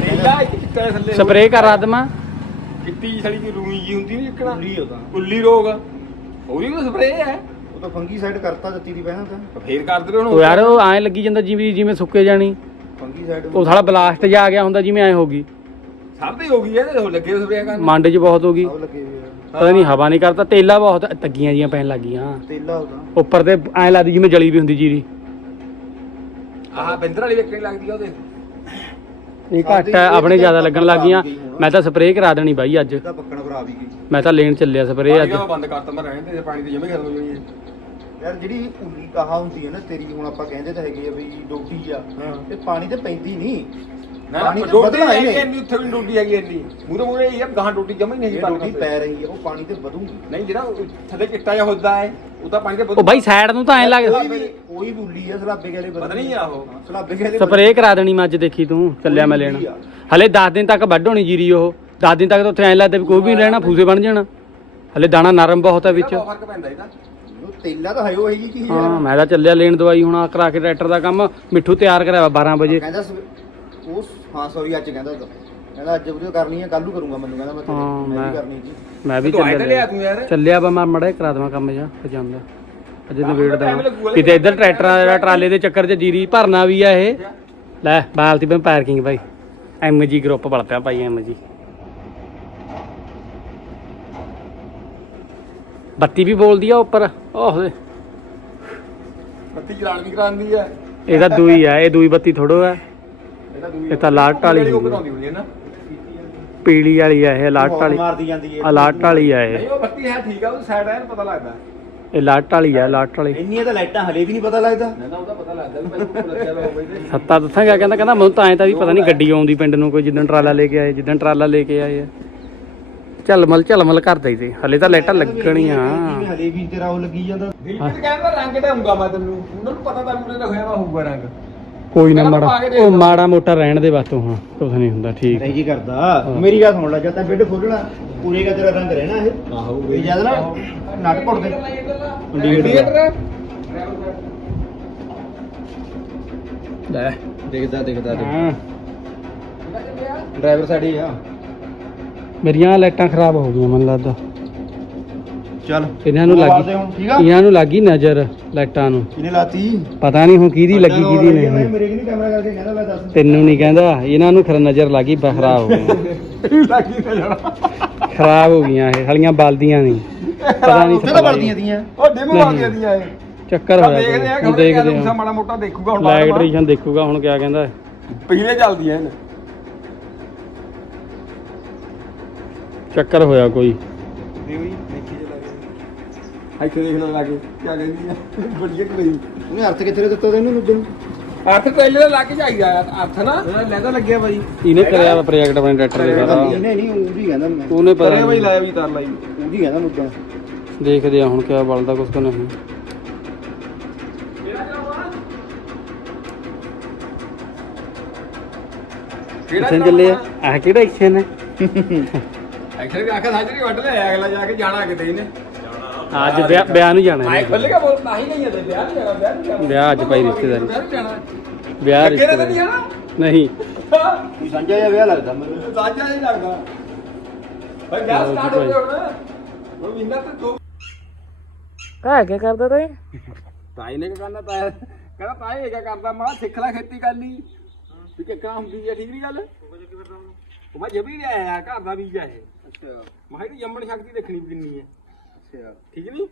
ਸਪਰੇਅ ਕਰਾ ਦਵਾਂ। ਚਿੱਟੀ ਸੜੀ ਜੀ ਰੂਈ ਜੀ ਹੁੰਦੀ ਨਹੀਂ ਇੱਕਣਾ ਕੁੱਲੀ ਉਹਦਾ ਕੁੱਲੀ ਰੋਗ ਉਹਦੀ ਵੀ ਸਪਰੇਅ ਹੈ ਉਹ ਤਾਂ ਫੰਗੀ ਸਾਈਡ ਕਰਤਾ ਦਿੱਤੀ ਦੀ ਪਹਿਲਾਂ ਤਾਂ। ਫੇਰ ਕਰ ਦੇ ਹੁਣ ਉਹ ਯਾਰ ਉਹ ਐਂ ਲੱਗੀ ਜਾਂਦਾ ਜਿਵੇਂ ਜਿਵੇਂ ਸੁੱਕੇ ਜਾਣੀ। ਫੰਗੀ ਸਾਈਡ ਉਹ ਸਾਲਾ ਬਲਾਸਟ ਜਾ ਆ ਗਿਆ ਹੁੰਦਾ ਜਿਵੇਂ ਐਂ ਹੋ ਗਈ। ਸਭ ਦੀ ਹੋ ਗਈ ਹੈ ਤੇ ਉਹ ਲੱਗੇ ਸਪਰੇਅ ਕਰਨ। ਮੰਡ 'ਚ ਬਹੁਤ ਹੋ ਗਈ। ਸਭ ਲੱਗੇ ਹੋਏ ਆ। ਪਤਾ ਨਹੀਂ ਹਵਾ ਨਹੀਂ ਕਰਦਾ ਤੇਲਾ ਬਹੁਤ ਤੱਗੀਆਂ ਜੀਆਂ ਪੈਣ ਲੱਗੀਆਂ ਤੇਲਾ ਉਹਦਾ ਉੱਪਰ ਤੇ ਐਂ ਲੱਗਦੀ ਜਿਵੇਂ ਜਲੀ ਵੀ ਹੁੰਦੀ ਜੀਰੀ। ਆਹ ਬਿੰਦਰ ਵਾਲੀ ਵੇਖਣੀ ਲੱਗਦੀ ਆ ਉਹਦੇ। ਇਹ ਘੱਟ ਹੈ ਆਪਣੇ ਜ਼ਿਆਦਾ ਲੱਗਣ ਲੱਗੀਆਂ ਮੈਂ ਤਾਂ ਸਪਰੇਅ ਕਰਾ ਦੇਣੀ ਬਾਈ ਅੱਜ। ਪੱਕਣ ਗਈ। ਮੈਂ ਤਾਂ ਲੈਣ ਚੱਲਿਆ ਸਪਰੇਅ ਅੱਜ। ਪਾਣੀ ਦਾ ਬੰਦ ਕਰਤਾ ਮੈਂ ਰਹਿਣ ਦੇ ਪਾਣੀ ਤੇ ਜਮੇ ਜਾਣੀ ਹੈ। ਯਾਰ ਜਿਹੜੀ ਉੱਲੀ ਕਾਹਾ ਹੁੰਦੀ ਹੈ ਨਾ ਤੇਰੀ ਹੁਣ ਆਪਾਂ ਕਹਿੰਦੇ ਤਾਂ ਹੈਗੇ ਆ ਵੀ ਡੋਡੀ ਆ ਤੇ ਪਾਣੀ ਤੇ ਪੈਂਦੀ ਨਹੀਂ ਨਾ ਪਾਣੀ ਤੇ ਡੋਡੀ ਵਧਣਾ ਹੀ ਨਹੀਂ। ਇੰਨੀ ਉੱਥੇ ਵੀ ਡੋਡੀ ਹੈਗੀ ਇੰਨੀ। ਮੂਰੇ ਮੂਰੇ ਇਹ ਗਾਂ ਡੋਡੀ ਜਮੇ ਨਹੀਂ ਹੈਗੀ ਇਹ ਪਾਣੀ ਡੋਡੀ ਤੇ। ਪੈ ਰਹੀ ਹੈ ਉਹ ਪਾਣੀ ਤੇ ਵਧੂਗੀ। ਨਹੀਂ ਜਿਹੜਾ ਥੱਲੇ ਚਿੱਟਾ ਜਿਹਾ ਹੁੰਦਾ ਹੈ ਉਹ ਤਾਂ ਪਾਣੀ ਦੇ ਉਹ ਬਾਈ ਸਾਈਡ ਨੂੰ ਤਾਂ ਐਂ ਲੱਗਦਾ ਕੋਈ ਵੀ ਕੋਈ ਉੱਲੀ ਆ ਸਲਾਬੇ ਵਾਲੇ ਵਧਣੀ ਆ ਉਹ। ਸਲਾਬੇ ਵਾਲੇ ਸਪਰੇਅ ਕਰਾ ਦੇਣੀ ਮੈਂ ਅੱਜ ਦੇਖੀ ਤੂੰ ਚੱਲਿਆ ਮੈਂ ਲੈਣ। ਹਲੇ 10 ਦਿਨ ਤੱਕ ਵੱਢ ਹੋਣੀ ਜੀਰੀ ਉਹ। 10 ਦਿਨ ਤੱਕ ਤਾਂ ਉੱਥੇ ਐਂ ਲੱਗਦਾ ਵੀ ਕੋਈ ਵੀ ਰਹਿਣਾ ਫੂਸੇ ਬਣ ਜਾਣਾ। ਹਲੇ ਦਾਣਾ ਨਰਮ ਬਹੁਤ ਹੈ ਵਿੱਚ। ਬਹੁਤ ਫ਼ਰਕ ਪੈਂਦਾ ਇਹਦਾ। ਤੇਲਾ ਤਾਂ ਹੈ ਉਹ ਇਹੀ ਚੀਜ਼ ਹਾਂ ਮੈਂ ਤਾਂ ਚੱਲਿਆ ਲੈਣ ਦਵਾਈ ਹੁਣ ਆ ਕਰਾ ਕੇ ਟਰੈਕਟਰ ਦਾ ਕੰਮ। ਮਿੱਠੂ ਤਿਆਰ ਕਰਾਇਆ 12 ਵਜੇ। ਕਹਿੰਦਾ ਉਹ ਹਾਂ ਸੌਰੀ ਅੱਜ ਕਹਿੰਦਾ ਉਹ ਕਹਿੰਦਾ ਅੱਜ ਵੀਡੀਓ ਕਰਨੀ ਹੈ ਕੱਲ ਨੂੰ ਕਰੂੰਗਾ ਮੈਨੂੰ ਕਹਿੰਦਾ ਮੈਂ ਹਾਂ, ਮੈਂ ਮੈਂ- ਵੀ ਕਰਨੀ ਸੀ ਮੈਂ ਵੀ ਤੂੰ ਆਏ ਤਾਂ ਲਿਆ ਚੱਲਿਆ ਤੂੰ ਯਾਰ। ਚੱਲਿਆ ਵਾ ਮੈਂ ਮੜਾ ਕਰਾ ਦੇਵਾਂ ਕੰਮ ਜਾ ਫਿਰ ਜਾਂਦਾ। ਅਜੇ ਨਵੇੜ time ਲੱਗੂਗਾ ਕਿਤੇ ਇੱਧਰ ਟਰੈਕਟਰਾਂ ਦਾ ਟਰਾਲੇ ਦੇ ਚੱਕਰ 'ਚ ਜੀਰੀ ਭਰਨਾ ਵੀ ਆ ਇਹ। ਲੈ ਬਾਲਤੀ ਮੈਂ ਪਾਰਕਿੰਗ ਭਾਈ ਐਮਜੀ ਗਰੁੱਪ ਬਲ ਪਿਆ ਭਾਈ ਐਮਜੀ ਬੱਤੀ ਵੀ ਬੋਲਦੀ ਆ ਉੱਪਰ। ਓਹ ਬੱਤੀ ਚਲਾਣ ਵੀ ਕਰਾਉਂਦੀ ਹੈ ਇਹਦਾ ਦੂਈ ਆ ਇਹ ਦੂਈ ਬੱਤੀ ਥੋੜੋ ਆ। ਇਹ ਤਾਂ ਲਾਟ ਵਾਲੀ ਉਹ ਹੁੰਦੀ ਆ। ਹੈ ਨਾ। ਪੀਲੀ ਵਾਲੀ ਆ ਇਹ ਅਲਰਟ ਵਾਲੀ। ਮਾਰਦੀ ਜਾਂਦੀ ਹੈ। ਅਲਰਟ ਵਾਲੀ ਆ ਇਹ। ਨਹੀਂ ਉਹ ਬੱਤੀ ਹੈ ਠੀਕ ਆ ਉਹ ਸਾਈਡ ਐਨ ਪਤਾ ਲੱਗਦਾ। ਇਹ ਅਲਰਟ ਵਾਲੀ ਆ ਅਲਰਟ ਵਾਲੀ। ਇੰਨੀਆਂ ਤਾਂ ਲਾਈਟਾਂ ਹਲੇ ਵੀ ਨਹੀਂ ਪਤਾ ਲੱਗਦਾ। ਨਾ ਨਾ ਉਹਦਾ ਪਤਾ ਲੱਗਦਾ ਵੀ ਮੈਨੂੰ ਭੁੱਲ ਲੱਗਿਆ ਹੋਵੇ ਤੇ ਸੱਤਾ ਦੱਸਾਂਗਾ ਕਹਿੰਦਾ ਕਹਿੰਦਾ ਮੈਨੂੰ ਤਾਂ ਐਂ ਤਾਂ ਵੀ ਪਤਾ ਨਹੀਂ ਗੱਡੀ ਆਉਂਦੀ ਪਿੰਡ ਨੂੰ ਕੋਈ ਜਿੱਦਣ ਟਰਾਲਾ ਲੈ ਕੇ ਆਏ ਜਿੱਦਣ ਟਰਾਲਾ ਲੈ ਕੇ ਆਏ ਆ। ਝਲਮਲ ਝਲਮਲ ਕਰਦਾ ਹੀ ਤੇ ਹਲੇ ਤਾਂ ਲਾਈਟਾਂ ਲੱਗਣੀਆਂ। ਹਲੇ ਵੀ ਤੇਰਾ ਉਹ ਲੱਗੀ ਜਾਂਦਾ। ਦਿਲਪ੍ਰੀਤ ਕਹਿੰਦਾ ਰੰਗ ਢਾਉਂਗਾ ਮੈਂ ਤੈਨੂੰ। ਉਹਨਾਂ ਨੂੰ ਪਤਾ ਤਾਂ ਵੀ ਉਹਨੇ ਹੋਇਆ ਵਾ ਹੋਊਗਾ ਰੰਗ। ਕੋਈ ਨਾ ਮਾੜਾ। ਉਹ। ਮਾੜਾ ਮੋਟਾ ਰਹਿਣ ਦੇ ਬਸ ਤੂੰ ਹਾਂ ਕੁਝ ਨਹੀਂ ਹੁੰਦਾ ਠੀਕ। ਨਹੀਂ ਕੀ ਕਰਦਾ। ਮੇਰੀ ਗੱਲ ਸੁਣ ਲੈ ਜਦ ਤੱਕ ਬਿੱਡ ਖੋਲਣਾ ਪੂਰੇ ਦਾ ਤੇਰਾ ਰੰਗ ਰਹਿਣਾ ਇਹ। ਆਹੋ। ਇਹ ਜਦ ਨਾ ਨਟ ਪੁੱਟਦੇ ਇੰਡੀਕੇਟਰ ਲੈ ਦੇਖਦਾ ਦੇਖਦਾ ਡਰਾਈਵਰ ਸਾਈਡ ਹੀ ਆ। ਮੇਰੀਆਂ ਲਾਈਟਾਂ ਖਰਾਬ ਹੋ ਗਈਆਂ ਮੈਨੂੰ ਲੱਗਦਾ। ਚੱਲ। ਇਹਨਾਂ ਨੂੰ ਲੱਗੀ ਇਹਨਾਂ ਨੂੰ ਲੱਗੀ ਨਜ਼ਰ ਲਾਈਟਾਂ ਨੂੰ। ਕਿਨੇ ਲਾਤੀ? ਪਤਾ ਨਹੀਂ ਹੁਣ ਕਿਹਦੀ ਲੱਗੀ ਕਿਹਦੀ ਨਹੀਂ। ਮੇਰੇ ਕਿ ਨਹੀਂ ਕੈਮਰਾ ਕਰਕੇ ਕਹਿੰਦਾ ਮੈਂ ਦੱਸ ਤੈਨੂੰ ਨਹੀਂ ਕਹਿੰਦਾ ਇਹਨਾਂ ਨੂੰ ਖਰ ਨਜ਼ਰ ਲੱਗੀ ਖਰਾਬ ਹੋ ਲੱਗੀ ਖਰਾਬ ਹੋ ਗਈਆਂ ਇਹ ਹਲੀਆਂ ਬਲਦੀਆਂ ਨਹੀਂ। ਪਤਾ ਨਹੀਂ ਤਾਂ ਵਰਦੀਆਂ ਦੀਆਂ ਉਹ ਡਿਮ ਵਾਲੀਆਂ ਦੀਆਂ ਇਹ। ਚੱਕਰ ਤਾਂ ਹੋਇਆ ਦੇਖਦੇ ਆ ਕੋਈ। ਹੁਣ ਦੇਖਦੇ ਆ ਮਾੜਾ ਮੋਟਾ ਦੇਖੂਗਾ ਹੁਣ ਇਲੈਕਟ੍ਰੀਸ਼ੀਅਨ ਦੇਖੂਗਾ ਹੁਣ ਕਿਆ ਕਹਿੰਦਾ ਪਿਛਲੇ ਚੱਲਦੀਆਂ ਨੇ ਚੱਕਰ ਹੋਇਆ ਕੋਈ। ਇੱਥੇ ਦੇਖ ਲੈ ਲਾਗੇ ਕੀ ਕਹਿੰਦੀ ਆ? ਬੜੀਆ ਕਿ ਨਹੀਂ ਉਹਨੇ ਅਰਥ ਕਿੱਥੇ ਦਿੱਤਾ ਤੈਨੂੰ ਲੁੱਜਣ ਅਰਥ ਪਹਿਲੇ ਦਾ ਲੱਗ ਜਾਈਦਾ ਅਰਥ ਨਾ। ਲੈਦਾ ਲੱਗਿਆ ਬਾਈ। ਇਹਨੇ ਕਰਿਆ ਵਾ ਪ੍ਰੋਜੈਕਟ ਆਪਣੇ ਟਰੈਕਟਰ ਦੇ ਸਾਰਾ। ਇਹਨੇ ਨਹੀਂ ਉਹਦੀ ਕਹਿੰਦਾ ਮੈਂ। ਉਹਨੇ ਪਤਾ ਨਹੀਂ। ਲਾਇਆ ਵੀ ਤਾਰ ਲਾਈ। ਉਹਦੀ ਕਹਿੰਦਾ ਲੁੱਜਣ ਦੇਖਦੇ ਆ ਹੁਣ ਕਿਆ ਬਲਦਾ ਕੁਛ ਕਿ ਨਹੀਂ। ਕਿੱਥੇ ਚੱਲੇ ਆ। ਆਹ ਕਿਹੜਾ ਐਕਸ਼ਨ ਹੈ ਐਕਚੁਅਲੀ ਵੀ ਆਖਾ ਸਾਜਰੀ ਵੱਢ ਲਿਆ ਅਗਲਾ ਜਾ ਕੇ ਜਾਣਾ ਕਿਤੇ ਇਹਨੇ। ਅੱਜ ਵਿਆਹ ਵਿਆਹ ਨੂੰ ਜਾਣਾ ਆਏ ਇਹਨੇ। ਖੁੱਲੇਗਾ ਬੋਲ ਹੀ ਨਹੀਂ ਜਾਂਦੇ ਵਿਆਹ ਨਹੀਂ ਜਾਣਾ ਵਿਆਹ ਨਹੀਂ ਜਾਣਾ। ਵਿਆਹ ਅੱਜ ਭਾਈ ਰਿਸ਼ਤੇਦਾਰੀ। ਵਿਆਹ ਨਹੀਂ ਜਾਣਾ। ਵਿਆਹ ਅੱਗੇ ਤਾਂ ਨਹੀਂ ਜਾਣਾ? ਨਹੀਂ। ਕੋਈ ਸਾਂਝਾ ਜਿਹਾ ਵਿਆਹ ਲੱਗਦਾ ਮੈਨੂੰ। ਸਾਜਾ ਨਹੀਂ ਲੱਗਦਾ। ਭਾਈ ਵਿਆਹ ਲਓ ਜੀ ਸਟਾਰਟ ਹੋ ਭਾਈ। ਗਿਆ ਹੁਣ। ਹੁਣ ਮਹੀਨਾ ਤੇ ਦੋ ਕਾ ਕੀ ਕਰਦਾ ਤੈਂ ਤਾਈ ਨੇ ਕੀ ਕਰਨਾ ਤਾਇਆ? ਕਹਿੰਦਾ ਤਾਈ ਇਹ ਕੀ ਕਰਦਾ? ਮੈਂ ਕਿਹਾ ਸਿੱਖ ਲੈ ਖੇਤੀ ਕਰਨੀ ਵੀ ਕਿੱਕਾ ਹੁੰਦੀ ਹੈ ਠੀਕ ਨਹੀਂ ਗੱਲ? ਉਹ ਮੈਂ ਜਬੀ ਲਿਆ ਆ ਘਰ ਦਾ ਬੀਜ ਹੈ ਅੱਛਾ। ਮੈਂ ਕਿਹਾ ਇਹਦੀ ਜੰਮਣ ਸ਼ਕਤੀ ਦੇਖਣੀ ਵੀ ਕਿੰਨੀ ਹੈ ਅੱਛਾ। ਠੀਕ ਨਹੀਂ?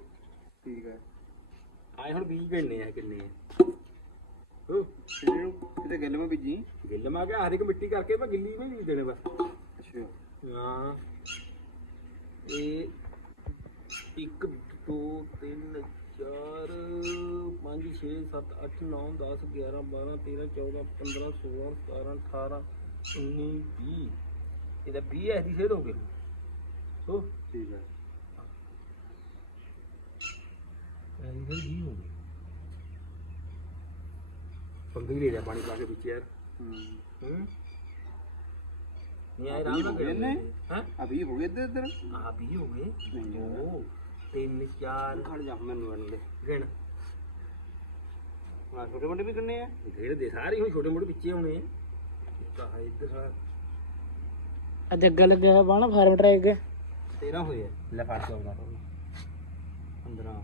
ਠੀਕ ਹੈ। ਆਏ ਹੁਣ ਬੀਜ ਗਣਨੇ ਆ ਕਿੰਨੇ ਆ? ਉਹ ਕਿਤੇ ਗੱਲ ਮੈਂ ਬੀਜੀ ਗਿੱਲ ਮਾ ਕੇ ਹਰ ਇੱਕ ਮਿੱਟੀ ਕਰਕੇ ਮੈਂ ਗਿੱਲੀ ਵੀ ਬੀਜ ਦੇਣੇ ਬਸ। ਅੱਛਾ। ਹਾਂ। ਇਹ 1 2 3 4 5 6 7 8 9 10 11 12 13 14 15 16 17 18 19 20 ਇਹਦਾ 20 ਐ ਦੀ ਸੇਧ ਹੋ ਗਈ ਹੋ ਠੀਕ ਹੈ। ਐਦੀ ਸੇਧ 20 ਹੋ ਗਈ ਪੰਗੀ ਲੈ ਲਿਆ ਪਾਣੀ ਪਾ ਕੇ ਵਿੱਚ ਯਾਰ। ਹੂੰ। ਹੂੰ। ਨਹੀਂ ਆਏ ਰਾਮ ਨਾਲ ਗਏ ਨੇ? ਹਾਂ? ਅਭੀ ਹੋ ਗਏ ਇੱਧਰ ਇੱਧਰ। ਆ ਵੀ ਹੋ ਗਏ। ਦੋ ਤਿੰਨ ਚਾਰ। ਖੜ ਜਾ ਮੈਨੂੰ ਵੜਨ ਦੇ। ਗਿਣ। ਆ ਛੋਟੇ ਵੱਡੇ ਵੀ ਕਿੰਨੇ ਆ? ਗਿਣ ਦੇ ਸਾਰੇ ਹੁਣ ਛੋਟੇ ਮੋਟੇ ਵਿੱਚੇ ਹੋਣੇ ਕਹਾ ਇੱਧਰ ਅੱਜ ਅੱਗਾ ਲੱਗਿਆ ਹੋਇਆ ਬਾਣਾ ਫਾਰਮ ਟਰੈਕ। 13 ਹੋਏ ਲੈ ਫੜ ਕੇ ਆਉਂਦਾ। 15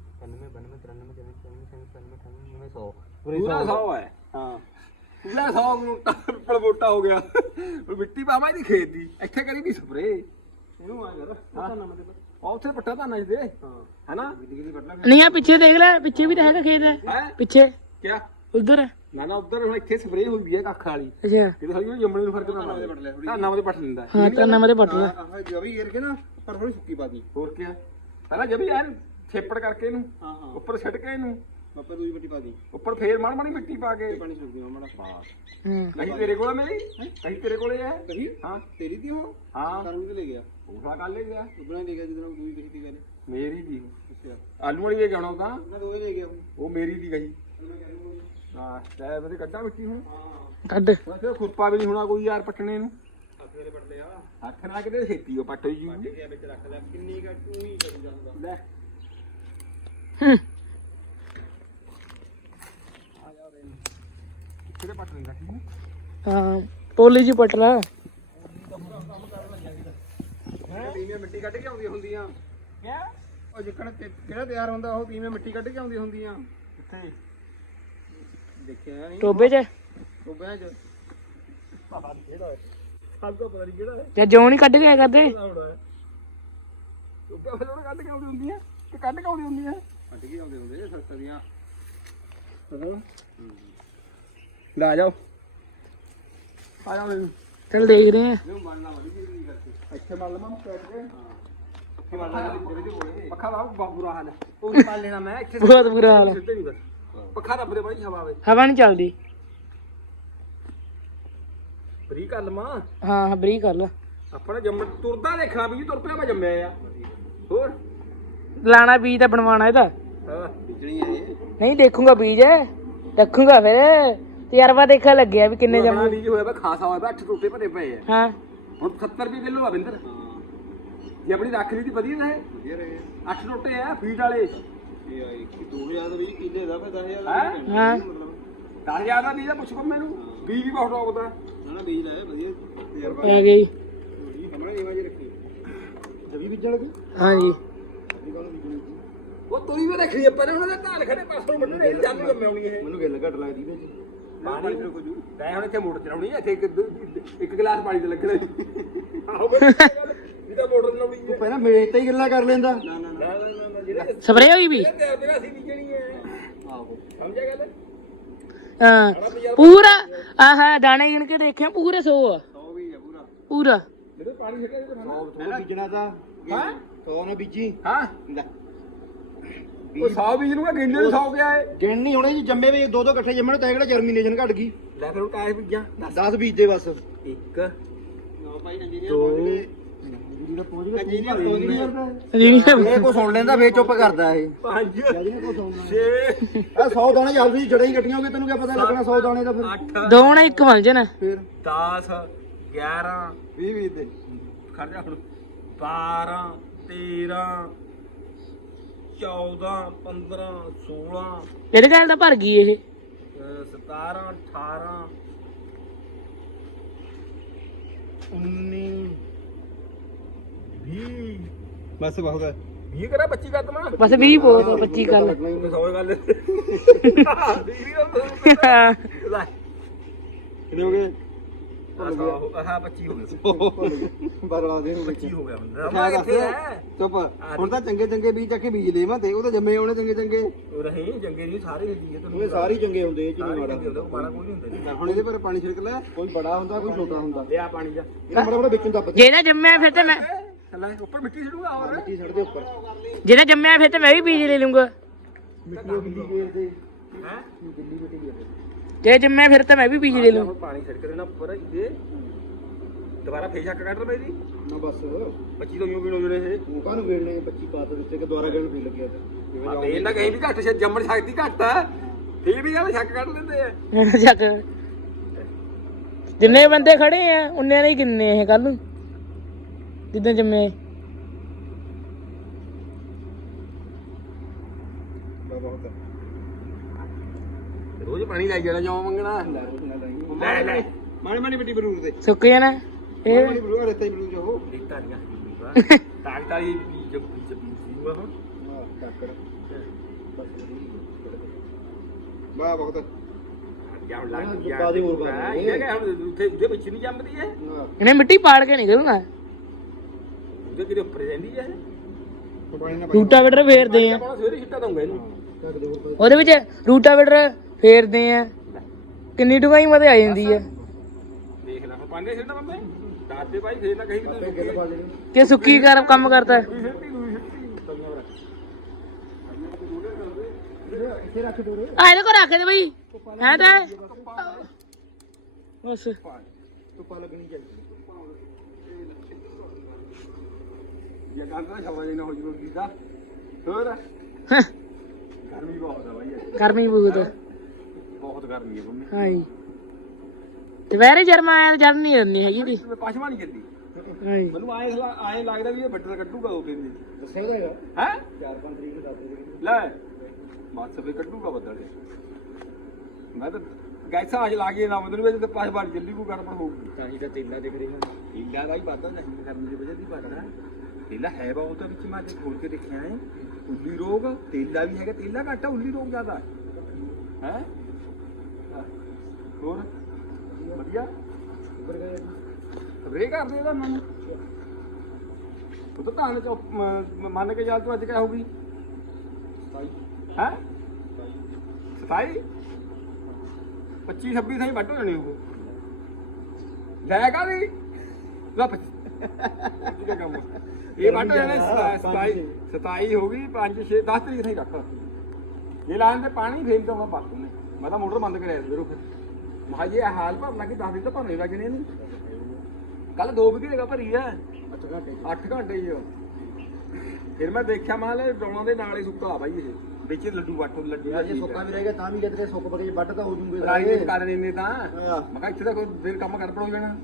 91 92 93 94 95 100 ਪੂਰਾ 100 ਹੈ। ਹਾਂ। ਪੂਰਾ 100 ਮੋਟਾ ਪਲਬੋਟਾ ਹੋ ਗਿਆ। ਉਹ ਮਿੱਟੀ ਪਾਵਾਂ ਇਹਦੀ ਖੇਤ ਦੀ। ਇੱਥੇ ਕਰੀ ਵੀ ਸਪਰੇ ਇਹਨੂੰ ਆ ਕਰ ਹਾਂ। ਉੱਥੇ ਪੱਟਾ ਤਾਂ ਨਹੀਂ ਦੇ। ਹਾਂ। ਹੈਨਾ? ਨਹੀਂ ਆ ਪਿੱਛੇ ਦੇਖ ਲੈ ਪਿੱਛੇ ਵੀ ਤਾਂ ਹੈਗਾ ਖੇਤ ਹੈ। ਪਿੱਛੇ। ਕਿਆ? ਉਧਰ। ਨਾ ਨਾ ਉਧਰ ਹੁਣ ਇੱਥੇ ਸਪਰੇ ਹੋਈ ਵੀ ਹੈ ਕੱਖ ਵਾਲੀ। ਅੱਛਾ। ਕਿਤੇ ਹਲੀ ਜੰਮਣੇ ਨੂੰ ਫ਼ਰਕ ਨਾ ਪਵੇ ਧਾਨਾਂ ਉਹਦੇ ਪੱਟ ਲੈਂਦਾ। ਹਾਂ ਤਾਂ ਨਵੇਂ ਦੇ ਪੱਟ ਲੈ ਆਹ ਜਵੀ ਗੇਰ ਕੇ ਨਾ ਪਰ ਥੋੜੀ ਸੁੱਕੀ ਪਾਦੀ ਹੋਰ ਕੀ ਪਹਿਲਾਂ ਜਬ ਯਾਰ ਛੇਪੜ ਕਰਕੇ ਇਹਨੂੰ ਹਾਂ ਹਾਂ। ਉੱਪਰ ਛੱਡ ਕੇ ਇਹਨੂੰ। ਪਾਪਾ ਦੂਜੀ ਪੱਟੀ ਪਾਦੀ ਉੱਪਰ ਫੇਰ ਮਾੜੀ ਮਾੜੀ ਮਿੱਟੀ ਪਾ ਕੇ। ਪਾਣੀ ਸੁੱਕ ਗਿਆ ਮਾੜਾ ਹੂੰ। ਕਹੀਂ ਤੇਰੇ ਕੋਲ ਮੇਰੀ? ਕਹੀਂ ਤੇਰੇ ਕੋਲੇ ਹੈ ਕਹੀ ਹਾਂ। ਤੇਰੀ ਦੀ ਹੋ ਹਾਂ। ਕਰਮ ਤੇ ਲੈ ਗਿਆ। ਪੂਰਾ ਕਰ ਲੈ ਗਿਆ। ਉਬਣਾ ਲੈ ਗਿਆ ਜਦੋਂ ਦੂਜੀ ਕਹੀ ਤੀ ਗੱਲ। ਮੇਰੀ ਦੀ ਅੱਛਾ। ਆਲੂ ਵਾਲੀ ਇਹ ਜਾਣਾ ਤਾਂ। ਨਾ ਦੋਵੇਂ ਲੈ ਗਿਆ ਉਹ ਮੇਰੀ ਦੀ ਗਈ। ਹਾਂ। ਤੈ ਬਦੇ ਕੱਢਾ ਮਿੱਟੀ ਹੁਣ। ਕੱਢ। ਵੈਸੇ ਖੁਰਪਾ ਵੀ ਨਹੀਂ ਹੋਣਾ ਕੋਈ ਯਾਰ ਪੱਟਣੇ ਨੂੰ। ਹੱਥ ਨਾਲ ਕਿਤੇ ਛੇਤੀ ਉਹ ਪੱਟ ਜੀ। ਵਿੱਚ ਰੱਖ ਲੈ। ਕਿੰਨੀ ਕਾ ਤੂੰ ਹੀ ਕਰੀ ਜਾਂਦਾ। ਲੈ। ਹੂੰ। ਕਿਤੇ ਪੱਟ ਲੈਂਦਾ ਠੀਕ ਹੈ ਹਾਂ ਪੋਲੀ ਜੀ ਪੱਟ ਲਾ। ਤੀਵੀਆਂ ਮਿੱਟੀ ਕੱਢ ਕੇ ਆਉਂਦੀਆਂ ਹੁੰਦੀਆਂ। ਕਿਆ? ਉਹ ਜਿੱਕਣ ਤੇ- ਕਿਹੜਾ ਤਿਆਰ ਹੁੰਦਾ ਉਹ ਤੀਵੀਆਂ ਮਿੱਟੀ ਕੱਢ ਕੇ ਆਉਂਦੀਆਂ ਹੁੰਦੀਆਂ। ਕਿੱਥੇ? ਦੇਖਿਆ ਨਹੀਂ। ਟੋਬੇ 'ਚ? ਸਭ ਤੋਂ ਪਤਾ ਨਹੀਂ ਕਿਹੜਾ ਹੈ। ਜਾਂ ਜੋਂ ਨਹੀਂ ਕੱਢ ਕੇ ਆਇਆ ਕਰਦੇ? ਕੱਢ ਕੇ ਆਉਂਦੀ ਕੱਢ ਕੇ ਆਉਂਦੀ ਹੁੰਦੀਆਂ? ਕੱਢ ਕੇ ਆਉਂਦੇ ਹੁੰਦੇ ਸੜਕਾਂ ਦੀਆਂ। ਲੈ ਜਾਓ। ਆ ਜਾਓ ਮੈਨੂੰ। ਚਲ ਦੇਖ ਰਹੇ ਆ ਇੱਥੇ ਮੰਨ ਲਵਾਂ ਪੈਰ ਤੇ ਇੱਥੇ ਮੰਨ ਲਾ। ਪੱਖਾ ਲਾ ਬੁਰਾ ਹਾਲ ਹੈ। ਉਹ ਨਹੀਂ ਲੈਣਾ ਮੈਂ ਇੱਥੇ ਬਹੁਤ ਬੁਰਾ ਹਾਲ ਹੈ। ਸਿੱਧੇ ਨਹੀਂ ਪੱਖਾ ਰੱਬ ਦੇ ਬੜੀ ਹਵਾ ਆਵੇ ਹਵਾ ਨਹੀਂ ਚੱਲਦੀ। ਫਰੀ ਕਰ ਲਵਾਂ। ਹਾਂ ਹਾਂ ਬਰੀ ਕਰ ਲਾ। ਆਪਣਾ ਜੰਮ ਤੁਰਦਾ ਦੇਖਣਾ ਵੀ ਤੁਰ ਪਿਆ ਮੈਂ ਜੰਮਿਆ ਆ। ਹੋਰ? ਲਾਣਾ ਬੀਜ ਤਾਂ ਬਣਵਾਣਾ ਇਹਦਾ। ਨਹੀਂ ਦੇਖੂੰਗਾ ਬੀਜ। ਰੱਖੂੰਗਾ ਫਿਰ। ਤਜਰਬਾ ਦੇਖਣ ਲੱਗਿਆ ਵੀ ਕਿੰਨੇ ਜਮ। ਬੀਜ ਹੋਇਆ ਵਾ ਖਾਸਾ ਹੋਇਆ ਵਾ ਅੱਠ ਟੋਟੇ ਭਰੇ ਪਏ ਆ। ਹਾਂ। ਹੁਣ 70 ਰੁਪਏ ਕਿਲੋ ਆ ਬਿੰਦਰ। ਜੇ ਆਪਣੀ ਰੱਖ ਲਈ ਦੀ ਵਧੀਆ ਰਹੇ। ਵਧੀਆ ਰਹੇ। ਅੱਠ ਟੋਟੇ ਆ ਫੀਟ ਵਾਲੇ। ਹੈ? ਹਾਂ। 10000 ਦਾ ਬੀਜ ਆ ਪੁੱਛ ਕੋ ਮੈਨੂੰ ਬੀਜ ਵੀ ਬਹੁਤ ਆਉਂਦਾ ਆ ਗਈ। ਜਵੀ ਬੀਜਣ ਲੱਗੀ? ਹਾਂ ਜੀ ਉਹ ਤੁਰੀ ਵੀ ਰੱਖੀ ਆਪਾਂ ਨੇ ਉਹਨਾਂ ਦੇ ਢਾਲ ਖੜੇ ਪਾਸੋਂ ਬੰਨਣੇ ਇਹ ਜਾਂਦੀ ਜੰਮੇ ਆਉਣੀ ਇਹ ਮੈਨੂੰ ਗਿੱਲ ਘੱਟ ਲੱਗਦੀ ਵਿੱਚ। ਪਾਣੀ ਤੈਂ ਹੁਣ ਇੱਥੇ ਮੋਟਰ ਚਲਾਉਣੀ ਹੈ ਇੱਥੇ ਇੱਕ ਇੱਕ ਗਲਾਸ ਪਾਣੀ ਤੇ ਲੱਗਣਾ। ਆਹੋ ਬਈ ਇਹਦਾ ਮੋਟਰ ਚਲਾਉਣੀ ਹੈ ਪਹਿਲਾਂ ਮੇਰੇ ਤੇ ਹੀ ਗੱਲਾਂ ਕਰ ਲੈਂਦਾ। ਨਾ ਨਾ ਨਾ ਨਾ ਜਿਹੜੇ ਸਪਰੇ ਹੋਈ ਵੀ? ਤੇ ਅਸੀਂ ਬੀਜਣੀ ਹੈ ਆਹੋ। ਸਮਝਿਆ ਗੱਲ? ਹਾਂ ਪੂਰਾ ਆਹਾ ਦਾਣੇ ਗਿਣ ਕੇ ਦੇਖਿਆ ਪੂਰੇ 100 ਆ। ਪੂਰਾ। ਜਦੋਂ ਪਾਣੀ ਛੱਡਿਆ ਤੇ ਖਾਣਾ ਪਹਿਲਾਂ ਬੀਜਣਾ ਤਾਂ। ਹਾਂ? ਸੌ ਨਾ ਬੀਜੀ। ਹਾਂ? ਲੈ। ਉਹ 100 ਬੀਜ ਨੂੰ ਗਿਣਨੇ ਨੂੰ 100 ਗਿਆ ਹੈ? ਗਿਣ ਨਹੀਂ ਹੋਣੇ ਜੀ ਜੰਮੇ ਵੀ ਦੋ ਦੋ ਇਕੱਠੇ ਜੰਮਣ ਤਾਂ ਕਿਹੜਾ ਜਰਮੀਨੇਸ਼ਨ ਘਟ ਗਈ? ਲੈ ਫਿਰ ਉਹ ਕਾਇ ਬੀਜਾਂ? 10 ਬੀਜ ਦੇ ਬਸ। ਇੱਕ ਇਹ ਕੋ ਸੁਣ ਲੈਂਦਾ ਫੇਰ ਚੁੱਪ ਕਰਦਾ ਇਹ। ਪੰਜ ਛੇ। ਆ 100 ਦਾਣੇ ਜਲਦੀ ਜੜਾਂ ਹੀ ਕੱਟੀਆਂ ਹੋਗੇ ਤੈਨੂੰ ਕੀ ਪਤਾ ਲੱਗਣਾ 100 ਦਾਣੇ ਦਾ ਫਿਰ। ਦੋ ਇੱਕ ਬਣ ਜਾਣਾ। ਫਿਰ। 10 11 20 20 ਤੇ ਖੜ ਜਾ ਹੁਣ। 12 13 14 15 16 ਇਹਦੇ ਗੱਲ ਤਾਂ ਭਰ ਗਈ ਇਹ? 17 18 19 20 ਬਸ ਬਹੁਤ ਹੈ। 20 ਕਰਾ 25 ਕਰ ਦਮਾ ਬਸ 20 ਬਹੁਤ ਆ, 25 ਕਰ ਲੈ। ਸੌ ਗੱਲ। ਹਾਂ। ਲੈ। ਕਿੰਨੇ ਹੋ ਗਏ? ਆਹ 25 ਹੋ ਗਏ ਬਰਲਾ ਦੇ 25 ਹੋ ਗਿਆ ਬੰਦਾ ਰਮਾ ਕਿੱਥੇ ਹੈ? ਚੁੱਪ। ਹੁਣ ਤਾਂ ਚੰਗੇ ਚੰਗੇ ਬੀਜ ਚੱਕ ਕੇ ਬੀਜ ਦੇਵਾਂ ਤੇ ਉਹ ਤਾਂ ਜੰਮੇ ਆਉਣੇ ਚੰਗੇ ਚੰਗੇ। ਉਹ ਰਹੀ ਜੰਗੇ ਨਹੀਂ ਸਾਰੇ ਹੁੰਦੀ ਹੈ ਉਹ ਸਾਰੇ ਹੀ ਚੰਗੇ ਹੁੰਦੇ ਇਹ ਚ ਨਹੀਂ ਮਾੜਾ। ਹੁੰਦਾ ਮਾੜਾ ਕੋਈ ਨਹੀਂ ਹੁੰਦਾ ਹੁਣ ਇਹਦੇ ਪਰ ਪਾਣੀ ਛਿੜਕ ਲੈ ਕੋਈ ਬੜਾ ਹੁੰਦਾ ਕੋਈ ਛੋਟਾ ਹੁੰਦਾ। ਲਿਆ ਪਾਣੀ ਜਾ। ਇਹਦਾ ਬੜਾ ਬੜਾ ਵਿੱਚੋਂ ਦੱਬ ਜੇ ਨਾ ਜੰਮਿਆ ਫਿਰ ਤਾਂ ਮੈਂ ਉੱਪਰ ਮਿੱਟੀ ਛੜੂਗਾ ਹੋਰ? ਮਿੱਟੀ ਛੱਡ ਦੇ ਉੱਪਰ। ਜੇ ਨਾ ਜੰਮਿਆ ਫਿਰ ਤਾਂ ਮੈਂ ਵੀ ਬੀਜ ਲੈ ਲੂੰਗਾ। ਮਿੱਟੀ ਗੇਰ ਦੇ। ਹੈ? ਗਿੱਲੀ ਮਿੱਟੀ ਦੇ। ਜੇ ਜੰਮਿਆ ਫਿਰ ਤਾਂ ਮੈਂ ਵੀ ਬੀਜ ਲੈ ਲੂੰ ਪਾਣੀ ਛਿੜਕ ਦੇਣਾ ਉੱਪਰ ਇਹਦੇ ਦੁਬਾਰਾ ਫੇਰ ਛੱਕ ਕੱਢ ਲਵੇ ਜੀ। ਨਾ ਬਸ। 25 ਤੋਂ ਯੂੰ ਵੀ ਹੋ ਜਣੇ ਇਹ। ਤੂੰ ਕਾਹਨੂੰ ਵੇਲਣੇ 25 ਪਾਤ ਦਿੱਤੇ ਕਿ ਦੁਆਰਾ ਗਣ ਵੀ ਲੱਗਿਆ ਤੇ? ਇਹ ਨਾ ਕਹੀਂ ਵੀ ਘੱਟ ਸ਼ਾਇਦ ਜੰਮਣ ਸ਼ਕਤੀ ਘੱਟ। ਆ ਫੇਰ ਵੀ ਗੱਲ ਛੱਕ ਕੱਢ ਲੈਂਦੇ ਆ। ਚੱਕ। ਜਿੰਨੇ ਬੰਦੇ ਖੜੇ ਆ ਉਨੇ ਨਹੀਂ ਗਿਣਨੇ ਇਹ ਕੱਲ ਨੂੰ। ਜਿੱਦਾਂ ਜੰਮੇ। ਰੋਜ਼ ਪਾਣੀ ਲਾਈ ਜਾਣਾ ਜਮਾ ਮੰਗਣਾ। ਲੈ ਲੈ। ਮਾਣੀ ਮਾਣੀ ਮਿੱਟੀ ਬਰੂਰ ਦੇ। ਸੁੱਕ ਜਾਣਾ ਇਹ? ਮਾਣੀ ਬਰੂਰ ਰੇਤਾ ਹੀ ਬਰੂਰ ਜੋ ਹੋ ਇੱਕ ਤਾਲੀਆਂ ਤਾਕ ਤਾਲੀ ਜਬ ਜਬ ਉਹ ਵਾਹ ਬਹੁਤ। ਜਾਂ ਲੱਗ ਗਿਆ ਦੁੱਕਾ ਦੀ ਹੋਰ ਹੈ। ਇਹ ਕਿ ਹੁਣ ਉੱਥੇ ਉਹਦੇ ਵਿੱਚ ਨਹੀਂ ਜੰਮਦੀ ਹੈ ਇਹਨੇ ਮਿੱਟੀ ਪਾੜ ਕੇ ਨਿਕਲੂਗਾ ਉਹਦੇ ਕਿਤੇ ਉੱਪਰ ਜਾਂਦੀ ਹੈ ਪਾਣੀ ਨਾ ਰੂਟਾ ਵੇਟਰ ਫੇਰਦੇ ਆ। ਸਵੇਰੇ ਛਿੱਟਾ ਦਊਂਗਾ ਇਹਨੂੰ। ਉਹਦੇ ਵਿੱਚ ਰੂਟਾ ਵੇਟਰ ਫੇਰਦੇ ਆ। ਕਿੰਨੀ ਡੂੰਘਾਈ ਮਤੇ ਆ ਜਾਂਦੀ ਆ। ਦੇਖ ਲੈ ਪਾਣੀ ਛਿੱਟਾ ਬੰਦੇ? ਦਾਦੇ ਭਾਈ ਫੇਰ ਨਾ ਕਹੀਂ ਵੀ ਤੂੰ ਕਿ ਸੁੱਕੀ ਕਰ ਕੰਮ ਕਰਦਾ। ਹੈ। ਦੂਈ ਰੱਖ ਆ ਇਹਦੇ ਕੋ ਰੱਖ ਦੇ ਬਈ। ਹੈ ਤਾਂ। ਬਸ। ਧੁੱਪਾ ਲੱਗਣੀ ਚਾਹੀਦੀ ਇਹ ਗੱਲ ਤਾਂ ਸ਼ਵਾ ਜੀ ਨਾ ਹੋ ਜੂ ਦੀਦਾ ਹੋਰ? ਹਾਂ, ਗਰਮੀ ਬਹੁਤ ਆ ਭਾਈ। ਗਰਮੀ ਬਹੁਤ। ਆ। ਬਹੁਤ ਗਰਮੀ ਹੈ ਮੰਮੀ। ਹਾਂ ਜੀ ਦੁਪਹਿਰੇ ਜਰਮਾ ਆਇਆ ਜਰ ਨਹੀਂ ਰਹਿੰਦੀ ਹੈਗੀ ਦੀ ਪਛਮਾ ਨਹੀਂ ਕਰਦੀ ਹਾਂ ਜੀ ਮੈਨੂੰ ਆਏ ਆਏ ਲੱਗਦਾ ਵੀ ਇਹ ਬੱਟਰ ਕੱਢੂਗਾ ਉਹ ਕਹਿੰਦੇ। ਦੱਸਿਆ ਹੈਗਾ। ਹੈ? 4-5 ਤਰੀਕ ਨੂੰ ਦੱਸ ਦੇ ਲੈ ਬਸ ਵੀ ਕੱਢੂਗਾ ਬੱਦਲ। ਮੈਂ ਤਾਂ ਗੈਸਾ ਅੱਜ ਲਾ ਕੇ ਨਾ ਮੈਨੂੰ ਵੀ ਤੇ ਪਾਸ ਬਾਰ ਜਲਦੀ ਕੋ ਗੜਬੜ ਹੋਊਗੀ। ਤਾਂ ਹੀ ਤਾਂ ਤੇਲਾ ਦਿਖ ਰਿਹਾ। ਇੰਡਾ ਦਾ ਹੀ ਵਾਧਾ ਨਹੀਂ ਕਰਨੀ ਦੀ ਵਜ੍ਹਾ ਦੀ ਵਾਧਾ ਤੇਲਾ ਹੈ ਬਹੁਤ ਤਾਂ ਵਿੱਚ ਮੈਂ ਅੱਜ ਖੋਲ ਕੇ ਦੇਖਿਆ ਹੈ। ਉੱਲੀ ਰੋਗ ਤੇਲਾ ਵੀ ਹੈਗਾ ਤੇਲਾ ਘੱਟ ਆ ਉੱਲੀ ਰੋਗ ਜ਼ਿਆਦਾ ਹੈ। ਹੈ? ਹੋਰ? ਵਧੀਆ? ਉੱਪਰ ਗਏ ਸਪਰੇ ਕਰਦੇ ਇਹਦਾ ਮੈਨੂੰ ਉਹ ਤਾਂ ਧਾਨ ਚ ਮ- ਮੰਨ ਕੇ ਚੱਲ ਤੂੰ ਅੱਜ ਕਿਆ ਹੋਊਗੀ ਹੈ? 27 25 26 ਸਾਈ ਵੱਟ ਹੋ ਜਾਣੀ ਉਹ। ਜਾਏਗਾ ਵੀ ਲਾ ਪੱਚੀ। ਕੀ ਕੰਮ ਇਹ ਵੱਟ ਹੋ ਜਾਣੇ 27 27 ਹੋ ਗਈ 5 6 10 ਤਰੀਕ ਤਾਈਂ ਰੱਖ ਜੇ ਲਾਣ ਤੇ ਪਾਣੀ ਬਾਤ ਨੇ ਮੈਂ ਤਾਂ ਮੋਟਰ ਬੰਦ ਕਰਿਆ ਸੀ ਫਿਰ ਮਹਾ ਇਹ ਹਾਲ ਭਰਨਾ ਕਿ 10 ਦਿਨ ਤਾਂ ਭਰਨੇ ਲੱਗਣੇ ਨੇ ਕੱਲ 2 ਵਜੇ ਜਗ੍ਹਾ ਭਰੀ ਐ 8 ਘੰਟੇ ਹੀ ਆ। ਫਿਰ ਮੈਂ ਦੇਖਿਆ ਮੈਂ ਲੈ ਡੌਲਾਂ ਦੇ ਨਾਲ ਹੀ ਸੁੱਕਾ ਆ ਬਾਈ ਇਹ। ਵਿੱਚ ਲੱਡੂ ਵੱਟ ਲੱਡੂ ਜੇ ਸੁੱਕਾ ਵੀ ਰਹੇਗਾ ਤਾਂ ਵੀ ਕਿਤੇ ਸੁੱਕ ਬਗੇ ਵੱਢ ਤਾਂ ਹੋ ਜੂਗੇ ਦੇ ਕਰ ਦਿੰਦੇ ਤਾਂ। ਮੈਂ ਕਿਹਾ ਇੱਥੇ ਤਾਂ ਕੋਈ ਦਿਨ ਕੰਮ ਕਰ ਪੜੋ ਜਾਣਾ।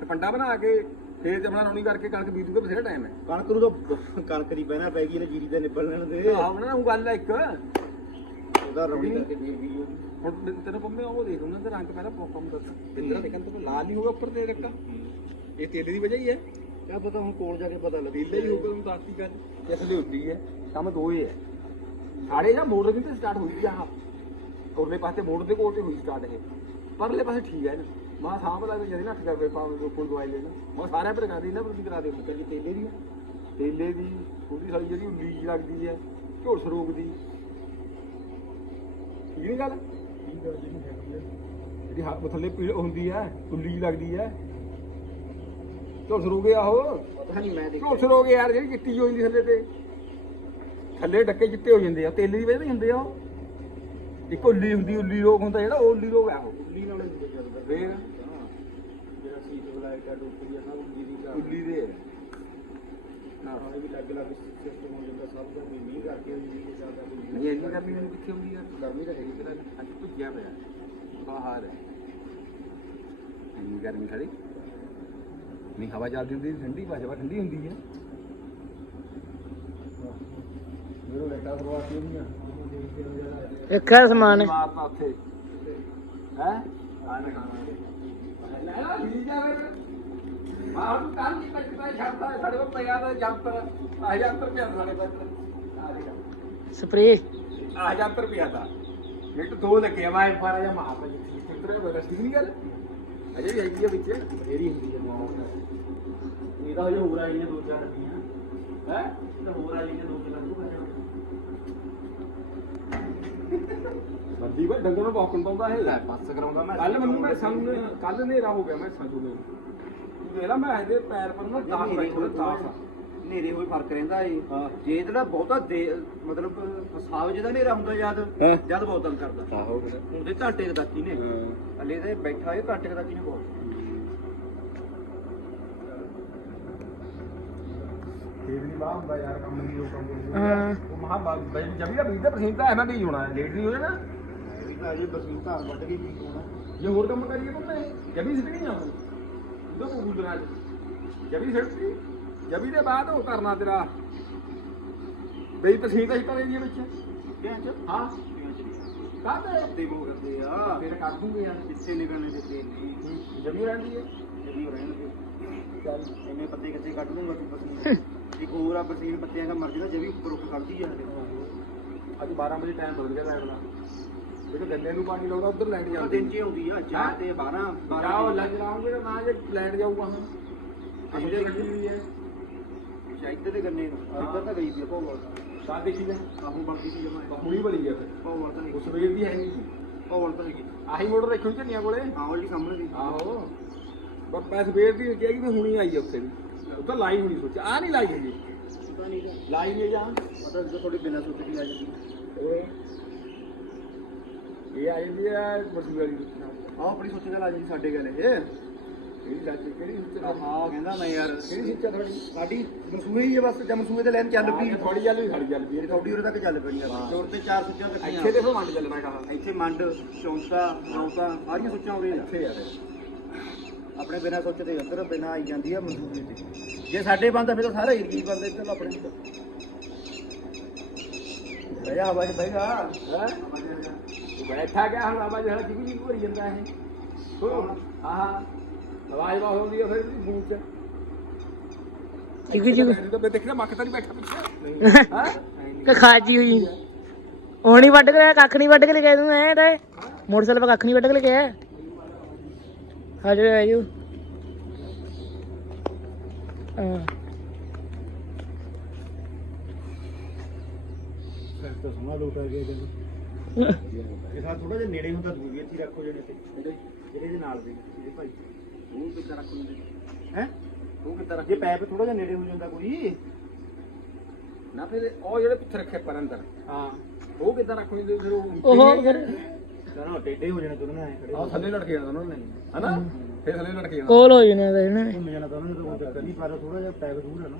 ਤੇ ਪੰਡਾ ਬਣਾ ਕੇ ਫੇਰ ਤੇ ਆਪਣਾ ਰੌਣੀ ਕਰਕੇ ਕਣਕ ਬੀਜੂਗੇ ਬਥੇਰਾ ਟਾਈਮ ਹੈ। ਕਣਕ ਨੂੰ ਤਾਂ ਕਣਕ ਦੀ ਪਹਿਣਾ ਪੈ ਗਈ ਇਹਨੇ ਜੀਰੀ ਦੇ ਨਿਬਲ ਲੈਣ ਦੇ। ਆਹ ਨਾ ਉਹ ਗੱਲ ਹੈ ਇੱਕ। ਉਹਦਾ ਰੌਣੀ ਕਰਕੇ ਦੇ ਗਈ ਤੇ- ਤੈਨੂੰ ਪੰਮੇ ਉਹ ਦੇਖ ਉਹਨਾਂ ਦਾ ਰੰਗ ਪਹਿਲਾਂ ਪੌਪਮ ਦੱਸ ਬਿੰਦਰਾ ਦੇਖਣ ਤੋਂ ਲਾਲ ਹੀ ਹੋਗਾ ਉੱਪਰ ਤੇ। ਰੱਕਾ ਇਹ ਤੇਲੇ ਦੀ ਵਜ੍ਹਾ ਹੀ ਹੈ। ਕਿਆ ਪਤਾ ਹੁਣ ਕੋਲ ਜਾ ਕੇ ਪਤਾ ਲੱਗੇ। ਤੇਲੇ ਹੀ ਹੋਗਾ ਉਹਨੂੰ ਦੱਸਦੀ ਗੱਲ। ਇਸ ਲਈ ਹੁੰਦੀ ਹੈ ਕੰਮ ਦੋ ਹੀ ਹੈ। ਸਾਰੇ ਜਾਂ ਮੋੜ ਤੇ ਸਟਾਰਟ ਹੋਈ ਆ ਕੋਲੇ ਪਾਸੇ ਮੋੜ ਦੇ ਕੋਲ ਤੇ ਹੋਈ ਸਟਾਰਟ ਇਹ। ਪਰਲੇ ਪਾਸੇ ਠੀਕ ਹੈ ਨਾ ਮਾਂ ਸਾਂਭ ਲਾ ਕੇ ਜਦੀ ਨੱਠ ਕਰ ਪਏ ਪਾਉਂ ਕੋਲ ਦਵਾਈ ਲੈਣਾ। ਮੈਂ ਸਾਰਿਆਂ ਪਰ ਕਰਾ ਦੀ ਨਾ ਪਰ ਕਰਾ ਦੇ। ਉੱਤੇ ਜੀ ਤੇਲੇ ਦੀ। ਤੇਲੇ ਦੀ ਥੋੜੀ ਸਾਲੀ ਜਿਹੜੀ ਉੱਲੀ ਜਿਹੀ ਲੱਗਦੀ ਹੈ। ਝੋਲਸ ਰੋਗ ਦੀ। ਠੀਕ ਨਹੀਂ ਗੱਲ? ਜਿਹੜੀ ਹੱਥ ਥੱਲੇ ਪੀੜ ਹੁੰਦੀ ਹੈ ਉੱਲੀ ਜਿਹੀ ਲੱਗਦੀ ਹੈ। ਝੋਲਸ ਰੋਗ ਆ ਉਹ। ਪਤਾ ਨਹੀਂ ਮੈਂ ਦੇਖ ਝੋਲਸ ਰੋਗ ਯਾਰ ਜਿਹੜੀ ਚਿੱਟੀ ਹੋ ਜਾਂਦੀ ਥੱਲੇ ਤੇ। ਥੱਲੇ ਡੱਕੇ ਚਿੱਟੇ ਹੋ ਜਾਂਦੇ ਆ ਤੇਲੇ ਦੀ ਵਜ੍ਹਾ ਤੋਂ ਹੀ ਹੁੰਦੇ ਆ ਉਹ। ਇੱਕ ਉੱਲੀ ਹੁੰਦੀ ਉੱਲੀ ਰੋਗ ਹੁੰਦਾ ਜਿਹੜਾ ਉਹ ਉੱਲੀ ਰੋਗ ਆ ਉਹ। ਉੱਲੀ ਨਾਲੇ ਹੁੰਦੇ ਚੱਲਦਾ ਫੇਰ? ਜਿਹੜਾ ਸੀਟ ਬਲਾਈਟ ਆ ਡੋਕਰੀ ਆ ਨਾ ਉੱਲੀ ਦੀ ਉੱਲੀ ਦੇ। ਨਾਲੇ ਵੀ ਲੱਗ ਲੱਗ ਸਿਸਟਮ ਹੋ ਜਾਂਦਾ ਸਭ ਵੀ ਮੀਂਹ ਕਰਕੇ ਉੱਲੀ ਦੇ ਜ਼ਿਆਦਾ ਕੋਈ ਨਹੀਂ ਇੰਨੀ ਗਰਮੀ ਮੈਨੂੰ ਕਿੱਥੇ ਹੁੰਦੀ ਆ? ਗਰਮੀ ਤਾਂ ਹੈਗੀ ਜਿਹੜਾ ਅੱਜ ਭੁੱਜਿਆ ਪਿਆ। ਬਾਹਰ ਹੈ। ਇੰਨੀ ਗਰਮੀ ਖੜੀ ਨਹੀਂ ਹਵਾ ਚੱਲਦੀ ਹੁੰਦੀ ਠੰਡੀ ਭਾਜਵਾ ਠੰਡੀ ਹੁੰਦੀ ਹੈ ਮੇਰੇ ਲੈਟਾ ਕਰਵਾਤੀ ਹੁੰਦੀਆਂ ਰੱਖਿਆ ਸਮਾਨ। ਮਾਰਤਾ ਉੱਥੇ। ਹੈ? ਆਨੇ ਖਾਣਾ ਲੈ ਲਾ ਠੀਕ ਆ ਵੇ। ਮਾਂ ਨੂੰ ਕੱਲ ਦੀ ਪੱਚਦਾ ਛੱਡਦਾ ਸਾਡੇ ਕੋਲ ਪਿਆ ਦਾ ਜੰਪਰ ਆ ਜੰਪਰ ਪਿਆ ਸਾਡੇ ਕੋਲ। ਆ ਦੇਖ ਸਪਰੇ ਆ ਜੰਪਰ ਪਿਆ ਦਾ ਦੋ ਲੱਗੇ ਆ ਮੈਂ ਪਰ ਜਾਂ ਮਾਰ ਪਈ ਕਿਤਰੇ ਹੋਇਆ ਠੀਕ ਨਹੀਂ ਗੱਲ ਅਜੇ ਵੀ ਹੈਗੀ ਆ ਵਿੱਚ। ਬਥੇਰੀ ਹੁੰਦੀ ਹੈ ਮਾਹੌਲ ਇਹ ਤਾਂ ਹਜੇ ਹੋਰ ਆਈਆਂ ਦੋ ਚਾਰ ਰੁਪਈਆਂ ਹੈ? ਇਹ ਤਾਂ ਹੋਰ ਆਈਆਂ ਦੋ ਚਾਰ ਰੁਪਈਆਂ ਬੰਦੀ ਵਾ ਡੰਗਰ ਨੂੰ ਬੌਕਣ ਪਾਉਂਦਾ ਇਹ। ਲੈ ਬੱਸ ਕਰਾਉਂਦਾ ਮੈਂ। ਕੱਲ ਮੈਨੂੰ ਮੈਂ ਸੰਗ ਕੱਲ ਹਨੇਰਾ ਹੋ ਗਿਆ ਮੈਂ ਸੰਜੂ ਨੂੰ। ਲਾ ਮੈਂ ਇਹਦੇ ਪੈਰ ਪਰ ਨਾ ਦਾਸ ਬੈਠਾ ਦਾਸ ਨੇਰੇ ਹੋਏ ਫ਼ਰਕ ਰਹਿੰਦਾ ਏ। ਹਾਂ। ਜੇ ਜਿਹੜਾ ਬਹੁਤਾ ਦੇ ਮਤਲਬ ਸਾਵ ਜਿਹਦਾ ਨੇਰਾ ਹੁੰਦਾ ਜਦ ਹਾਂ। ਜਦ ਬਹੁਤ ਤੰਗ ਕਰਦਾ। ਆਹੋ ਉਹਦੇ ਘਾਟੇ ਕੁ ਤੱਕ ਹੀ ਨੇ। ਹਲੇ ਤੇ ਬੈਠਾ ਇਹ ਘਾਟੇ ਕੁ ਤੱਕ ਹੀ ਨੇ ਬਹੁਤ। ਖੇਤ ਦੀ ਬਾਹ ਹੁੰਦਾ ਯਾਰ ਕੰਮ ਨਹੀਂ ਉਹ ਕੰਮ ਹਾਂ। ਉਹ ਮਹਾ ਬਾਈ ਜਮੀ ਦਾ ਬੀਜ ਦਾ ਪਰਸੈਂਟ ਤਾਂ ਐਵੇਂ ਬੀਜ ਹੋਣਾ। ਲੇਟ ਨਹੀਂ ਹੋ ਜਾਣਾ ਇਹ ਵੀ ਤਾਂ ਜੀ ਬਸੀ ਧਾਰ ਵੱਢ ਕੇ ਕੀ ਹੋਣਾ। ਜੇ ਹੋਰ ਕੰਮ ਕਰੀਏ ਤਾਂ ਜਮੀ ਸਿੱਟਣੀ ਆ ਉਹਦਾ ਕੋ ਬੁੱਲਣਾ ਜਮੀ ਸਿੱਟਦੀ ਜਮੀ ਦੇ ਬਾਅਦ ਉਹ ਕਰਨਾ ਤੇਰਾ। ਬਈ ਪਸੀਨਾ ਤਾਂ ਹੀ ਪਰੇ ਜੀ ਵਿੱਚ। ਕਿਹਾ ਚ? ਹਾਂ। ਕਾਹਦੇ ਤੇ ਮੋ ਕਰਦੇ ਆ। ਤੇਰੇ ਕਰ ਦੂੰਗੇ ਯਾਰ ਕਿੱਥੇ ਨਿਕਲਣੇ ਦੇ ਤੇ ਨਹੀਂ ਜਮੀ ਰਹਿੰਦੀ ਹੈ ਜਮੀ ਰਹਿਣਗੇ। ਚੱਲ। ਇੰਨੇ ਪੱਤੇ ਕਿੱਥੇ ਕੱਢ ਲੂੰਗਾ ਤੂੰ ਬਸੀ ਇੱਕ ਹੋਰ ਆ ਬਰਸੀਨ ਪੱਤਿਆਂ ਦਾ ਮਰਜ਼ੀ ਦਾ ਜੇ ਵੀ ਉੱਪਰ ਉੱਪਰ ਖੜਦੀ ਆ ਹਲੇ ਅੱਜ 12 ਵਜੇ ਟਾਈਮ ਬਦਲ ਗਿਆ ਲੈਣ ਦਾ। ਜਿਹੜੇ ਗੰਨੇ ਨੂੰ ਪਾਣੀ ਲਾਉਂਦਾ ਉਧਰ ਲੈਣ ਜਾਂਦੀ। ਦਿਨ ਚ ਹੀ ਆਉਂਦੀ ਆ ਜਾਂ ਹਾਂ। ਤੇ 12 12 ਜਾਓ ਲੱਗ ਲਾਉਂਗੇ ਤਾਂ ਨਾ ਜੇ ਲੈਣ ਜਾਊਗਾ ਹਾਂ ਅਸੀਂ ਜੇ ਗੱਡੀ ਵੀ ਹੈ। ਚਾਹੀਦੇ ਦੇ ਗੰਨੇ ਨੂੰ ਇੱਧਰ ਤਾਂ ਗਈ ਸੀ ਭੋਵਲ ਤਾਂ ਦੇਖੀ ਲੈ ਕਾਹੂ ਬਾਕੀ ਸੀ ਜਮਾ ਹੁਣੀ ਬਣੀ ਹੈ ਫਿਰ। ਭੋਵਲ ਤਾਂ ਉਹ ਹੈਗੀ ਸਵੇਰ ਦੀ ਹੈ ਨਹੀਂ ਸੀ ਭੋਵਲ ਤਾਂ ਹੈਗੀ ਆਹੀ ਮੋਟਰ ਦੇਖੋ ਝੰਨੀਆਂ ਕੋਲੇ? ਹਾਂ ਉਹ ਜੀ ਸਾਹਮਣੇ ਦੀ ਆਹੋ। ਪਰ ਮੈਂ ਸਵੇਰ ਦੀ ਕਿਹਾ ਕਿ ਵੀ ਹੁਣੀ ਆਈ ਹੈ ਉੱਥੇ ਵੀ। ਉੱਥੇ ਲਾਈ ਹੋਣੀ ਸੋਚ ਆ ਨਹੀਂ ਲਾਈ ਹੈਗੀ। ਪਤਾ ਨਹੀਂ ਤਾਂ ਲਾਈ ਨਹੀਂ ਜਾਂ? ਪਤਾ ਜੇ ਥੋੜੀ ਬਿਨਾਂ ਸੋਚੇ ਦੀ ਆ ਜਾਂਦੀ। ਇਹ ਆ ਜਾਂਦੀ ਹੈ ਮਸੂਰ ਵਾਲੀ। ਆਹ ਆਪਣੀ ਸੋਚੇ ਦਾ ਲਾ ਜੀ ਸਾਡੇ ਗੱਲ ਇਹ ਕਿਹੜੀ ਚਾਚੀ ਕਿਹੜੀ ਸੁੱਚ ਹਾਂ ਕਹਿੰਦਾ ਮੈਂ ਯਾਰ ਕਿਹੜੀ ਸੁੱਚ ਤੁਹਾਡੀ? ਸਾਡੀ ਮਸੂਏ ਹੀ ਆ ਬਸ ਜਾਂ ਮਸੂਏ ਤੇ ਲੈਣ ਚੱਲ ਪਈ। ਥੋੜੀ ਚੱਲ ਵੀ ਖੜੀ ਚੱਲ ਪਈ ਇਹ ਥੋੜੀ ਉਰੇ ਤੱਕ ਚੱਲ ਪਈ ਆ। ਚੋਰ ਤੇ ਚਾਰ ਸੁੱਚਾਂ ਇੱਥੇ ਕੱਟੀਆਂ ਦੇਖੋ ਮੰਡ ਚੱਲਣਾ ਕਹਾ ਇੱਥੇ ਮੰਡ ਚੌਂਤਾ ਰੌਤਾ ਸਾਰੀਆਂ ਸੁੱਚਾਂ ਉਰੇ ਆ। ਇੱਥੇ ਯਾਰ ਆਪਣੇ ਬਿਨਾਂ ਸੋਚੇ ਤੇ ਅੰਦਰ ਬਿਨਾਂ ਆਈ ਜਾਂਦੀ ਆ ਮਸੂਏ ਤੇ। ਜੇ ਸਾਡੇ ਬੰਦ ਫਿਰ ਤਾਂ ਸਾਰਾ ਏਰੀਆ ਹੀ ਬੰਦ ਇੱਧਰ ਆਪਣੇ ਜਾ ਹਵਾ ਜਾ। ਹੈ? ਤੂੰ ਬੈਠਾ ਗਿਆ ਹੁਣ ਬਾਬਾ ਜਿਹੜਾ ਜਿਵੇਂ ਜਿਵੇਂ ਭਰੀ ਜਾਂਦਾ ਹਾਂ ਹਾਂ। ਆਵਾਜ਼ ਬਾ ਹੁੰਦੀ ਹੈ ਫਿਰ ਵੀ ਮੂੰਹ ਚ। ਚਿਕੂ ਚਿਕੂ ਇਹਨੂੰ ਤਾਂ ਦੇਖਣਾ ਮੱਕ ਤਾਂ ਨਹੀਂ ਬੈਠਾ ਪਿੱਛੇ। ਹਾਂ। ਕਿ ਖਾਜੀ ਹੋਈ। ਹੁਣ ਵੱਢ ਕੇ ਕੱਖ ਨਹੀਂ ਵੱਢ ਕੇ ਲੈ ਦੂੰ ਐ ਤਾਂ। ਮੋਟਰਸਾਈਕਲ 'ਤੇ ਕੱਖ ਨਹੀਂ ਵੱਢ ਕੇ ਲੈ ਆਇਆ ਹਾਜਰ ਆਜੂ ਹਾਂ। ਇਹ ਸਾਥ ਥੋੜਾ ਜਿਹਾ ਨੇੜੇ ਹੁੰਦਾ ਦੂਰੀ ਇੱਥੇ ਹੀ ਰੱਖੋ ਜਿਹੜੇ ਤੇ। ਜਿਹੜੇ ਜਿਹੜੇ ਇਹਦੇ ਨਾਲ ਦੇ ਇਹਦੇ ਭਾਈ। ਤੂੰ ਕਿੱਦਾਂ ਰੱਖੂੰਦੇ ਹੈ? ਤੂੰ ਕਿੱਦਾਂ ਰੱਖ ਜੇ ਪੈਪ ਥੋੜਾ ਜਿਹਾ ਨੇੜੇ ਹੋ ਜਾਂਦਾ ਕੋਈ। ਨਾ ਫਿਰ ਉਹ ਜਿਹੜੇ ਪਿੱਛੇ ਰੱਖੇ ਪਰ ਅੰਦਰ। ਹਾਂ। ਉਹ ਕਿੱਦਾਂ ਰੱਖੂੰਦੇ ਫਿਰ ਉਹ ਉਹ ਫਿਰ ਨਾ ਟੇਡੇ ਹੋ ਜਾਣੇ ਦੋਨਾਂ ਐ ਖੜੇ ਆਹ ਥੱਲੇ ਲਟਕ ਜਾਣਾ ਉਹਨਾਂ ਨੇ। ਹਨਾ? ਫਿਰ ਥੱਲੇ ਲਟਕ ਜਾਣਾ। ਕੋਲ ਹੋ ਜਾਣਾ ਤਾਂ ਇਹਨਾਂ ਨੇ। ਘੁੰਮ ਜਾਣਾ ਦੋਨਾਂ ਨੂੰ ਤਾਂ ਕੋਈ ਚੱਕਰ ਨਹੀਂ ਪਰ ਥੋੜਾ ਜਿਹਾ ਪੈਪ ਦੂਰ ਹੈ ਨਾ।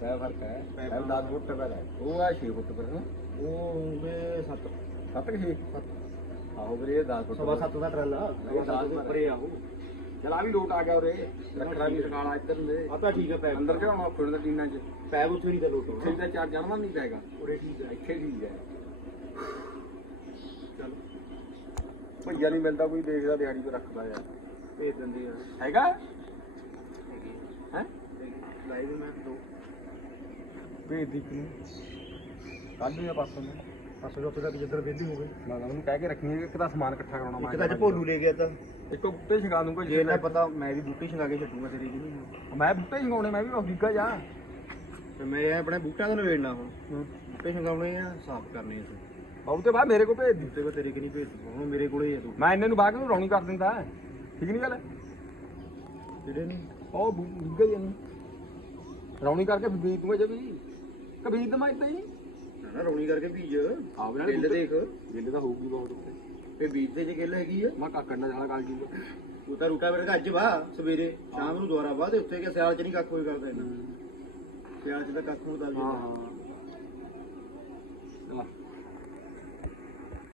ਪੈ ਫ਼ਰਕ ਹੈ। ਪੈ 10 ਫੁੱਟ ਪੈ ਹੈ। ਉਹ ਆ 6 ਫੁੱਟ ਪਰ ਹਨਾ? ਉਹ ਹੋਵੇ 7 7 ਕਿ 6 ਆਹੋ ਵੀਰੇ ਇਹ 10 ਫੁੱਟ ਸਵਾ 7 ਦਾ ਟਰਾਲਾ। ਉਹ 10 ਦੇ ਉੱਪਰ ਹੀ ਆ ਵੀ ਲੋਟ ਆ ਗਿਆ ਉਰੇ। ਰੱਖੜਾ ਵੀ ਸਕਾਲਾ ਇੱਧਰ ਦੇ। ਆ ਤਾਂ ਠੀਕ ਹੈ ਪੈਪ। ਅੰਦਰ ਕਿਹੜਾ ਖੁੱਲ ਦਾ ਟੀਨਾਂ 'ਚ। ਪੈਪ ਉੱਥੇ ਨਹੀਂ ਤਾਂ ਲੋਟ ਹੋਣਾ ਇੱਥੇ ਤਾਂ ਚਾਰ ਜਾਣਵਾ ਨਹੀਂ ਪੈਗਾ ਉਰੇ ਠੀਕ ਹੈ ਇੱਥੇ ਠੀਕ ਹੈ ਚਲ। ਭਈਆ ਨਹੀਂ ਮਿਲਦਾ ਕੋਈ ਦੇਖਦਾ ਦਿਹਾੜੀ ਤੇ ਰੱਖਦਾ ਯਾਰ। ਭੇਜ ਦਿੰਦੇ ਆ। ਹੈਗਾ? ਹੈ? ਲਾਈਵ ਮੈਂ ਦੋ। ਭੇਜ ਦੀ ਨੂੰ ਕੱਲ ਨੂੰ ਜਾਂ ਪਾਸੋਂ ਨੂੰ? ਪਾਸੇ ਉੱਥੇ ਤੱਕ ਜਿੱਧਰ ਵਿਹਲੀ ਹੋਵੇ ਮੈਂ ਤਾਂ ਉਹਨੂੰ ਕਹਿ ਕੇ ਰੱਖੀ ਇੱਕ ਤਾਂ ਸਮਾਨ ਇਕੱਠਾ ਕਰਾਉਣਾ ਇੱਕ ਤਾਂ ਭੋਲੂ ਲੈ ਗਿਆ ਤਾਂ। ਇੱਕੋ ਬੁੱਟੇ ਛਗਾ ਦੂੰਗਾ ਜੇ ਨਾ ਪਤਾ ਮੈਂ ਵੀ ਬੂਟੇ ਛਗਾ ਕੇ ਛੱਡੂਗਾ ਤੇਰੀ ਜੀ ਨਹੀਂ ਮੈਂ ਬੁੱਟੇ ਛਗਾਉਣੇ ਮੈਂ ਵੀ ਅਫਰੀਕਾ ਜਾ। ਤੇ ਮੈਂ ਆਪਣੇ ਬੂਟਿਆਂ ਦਾ ਨਵੇੜਨਾ ਹੁਣ। ਬੂਟੇ ਛਗਾਉਣੇ ਆ ਸਾਫ਼ ਕਰਨੇ ਆ ਬਾਬੂ ਤੇ ਬਾਅਦ ਮੇਰੇ ਕੋਲ ਭੇਜ ਦੀ। ਬੂਟੇ ਕੋ ਤੇਰੇ ਕਿ ਨਹੀਂ ਭੇਜ ਦੂੰਗਾ ਹੁਣ ਮੇਰੇ ਕੋਲੇ ਆ ਤੂੰ। ਮੈਂ ਇੰਨੇ ਨੂੰ ਬਾਅਦ ਨੂੰ ਰੌਣੀ ਕਰ ਦਿੰਦਾ? ਠੀਕ ਨਹੀਂ ਗੱਲ? ਜਿਹੜੇ ਨਹੀਂ ਉਹ ਬੁੱਗਾ ਜੀ ਨੂੰ। ਰੌਣੀ ਕਰਕੇ ਫਿਰ ਬੀਜ ਦੂੰਗਾ ਜੇ ਵੀ। ਕਬੀਰ ਦਮਾ ਇੱਦਾਂ ਹੀ। ਨਾ ਰੌਣੀ ਕਰਕੇ ਬੀਜ। ਆਹ ਦੇਖ। ਗਿੱਲ ਤਾਂ ਹੋਊਗੀ ਬਹੁਤ। ਉੱਤੇ ਤੇ ਬੀਜ ਤੇ ਜੇ ਗਿੱਲ ਹੈਗੀ ਆ ਮੈਂ ਕਾਕੜ ਨਾਲ ਜਾਣਾ ਕਾਲ ਜੀ ਤੂੰ ਤਾਂ ਰੂਟਾ ਵੇਰ ਅੱਜ ਵਾ ਸਵੇਰੇ ਸ਼ਾਮ ਨੂੰ ਦੁਬਾਰਾ ਵਾ ਤੇ ਉੱਥੇ ਕਿ ਸਿਆਲ ਚ ਨਹੀਂ ਕੱਖ ਕੋਈ ਕਰਦਾ ਇਹਨਾਂ ਸਿਆਲ ਚ ਤਾਂ ਕੱਖ ਨੂੰ ਦਲ ਹਾਂ ਜਾਂਦਾ ਹਾਂ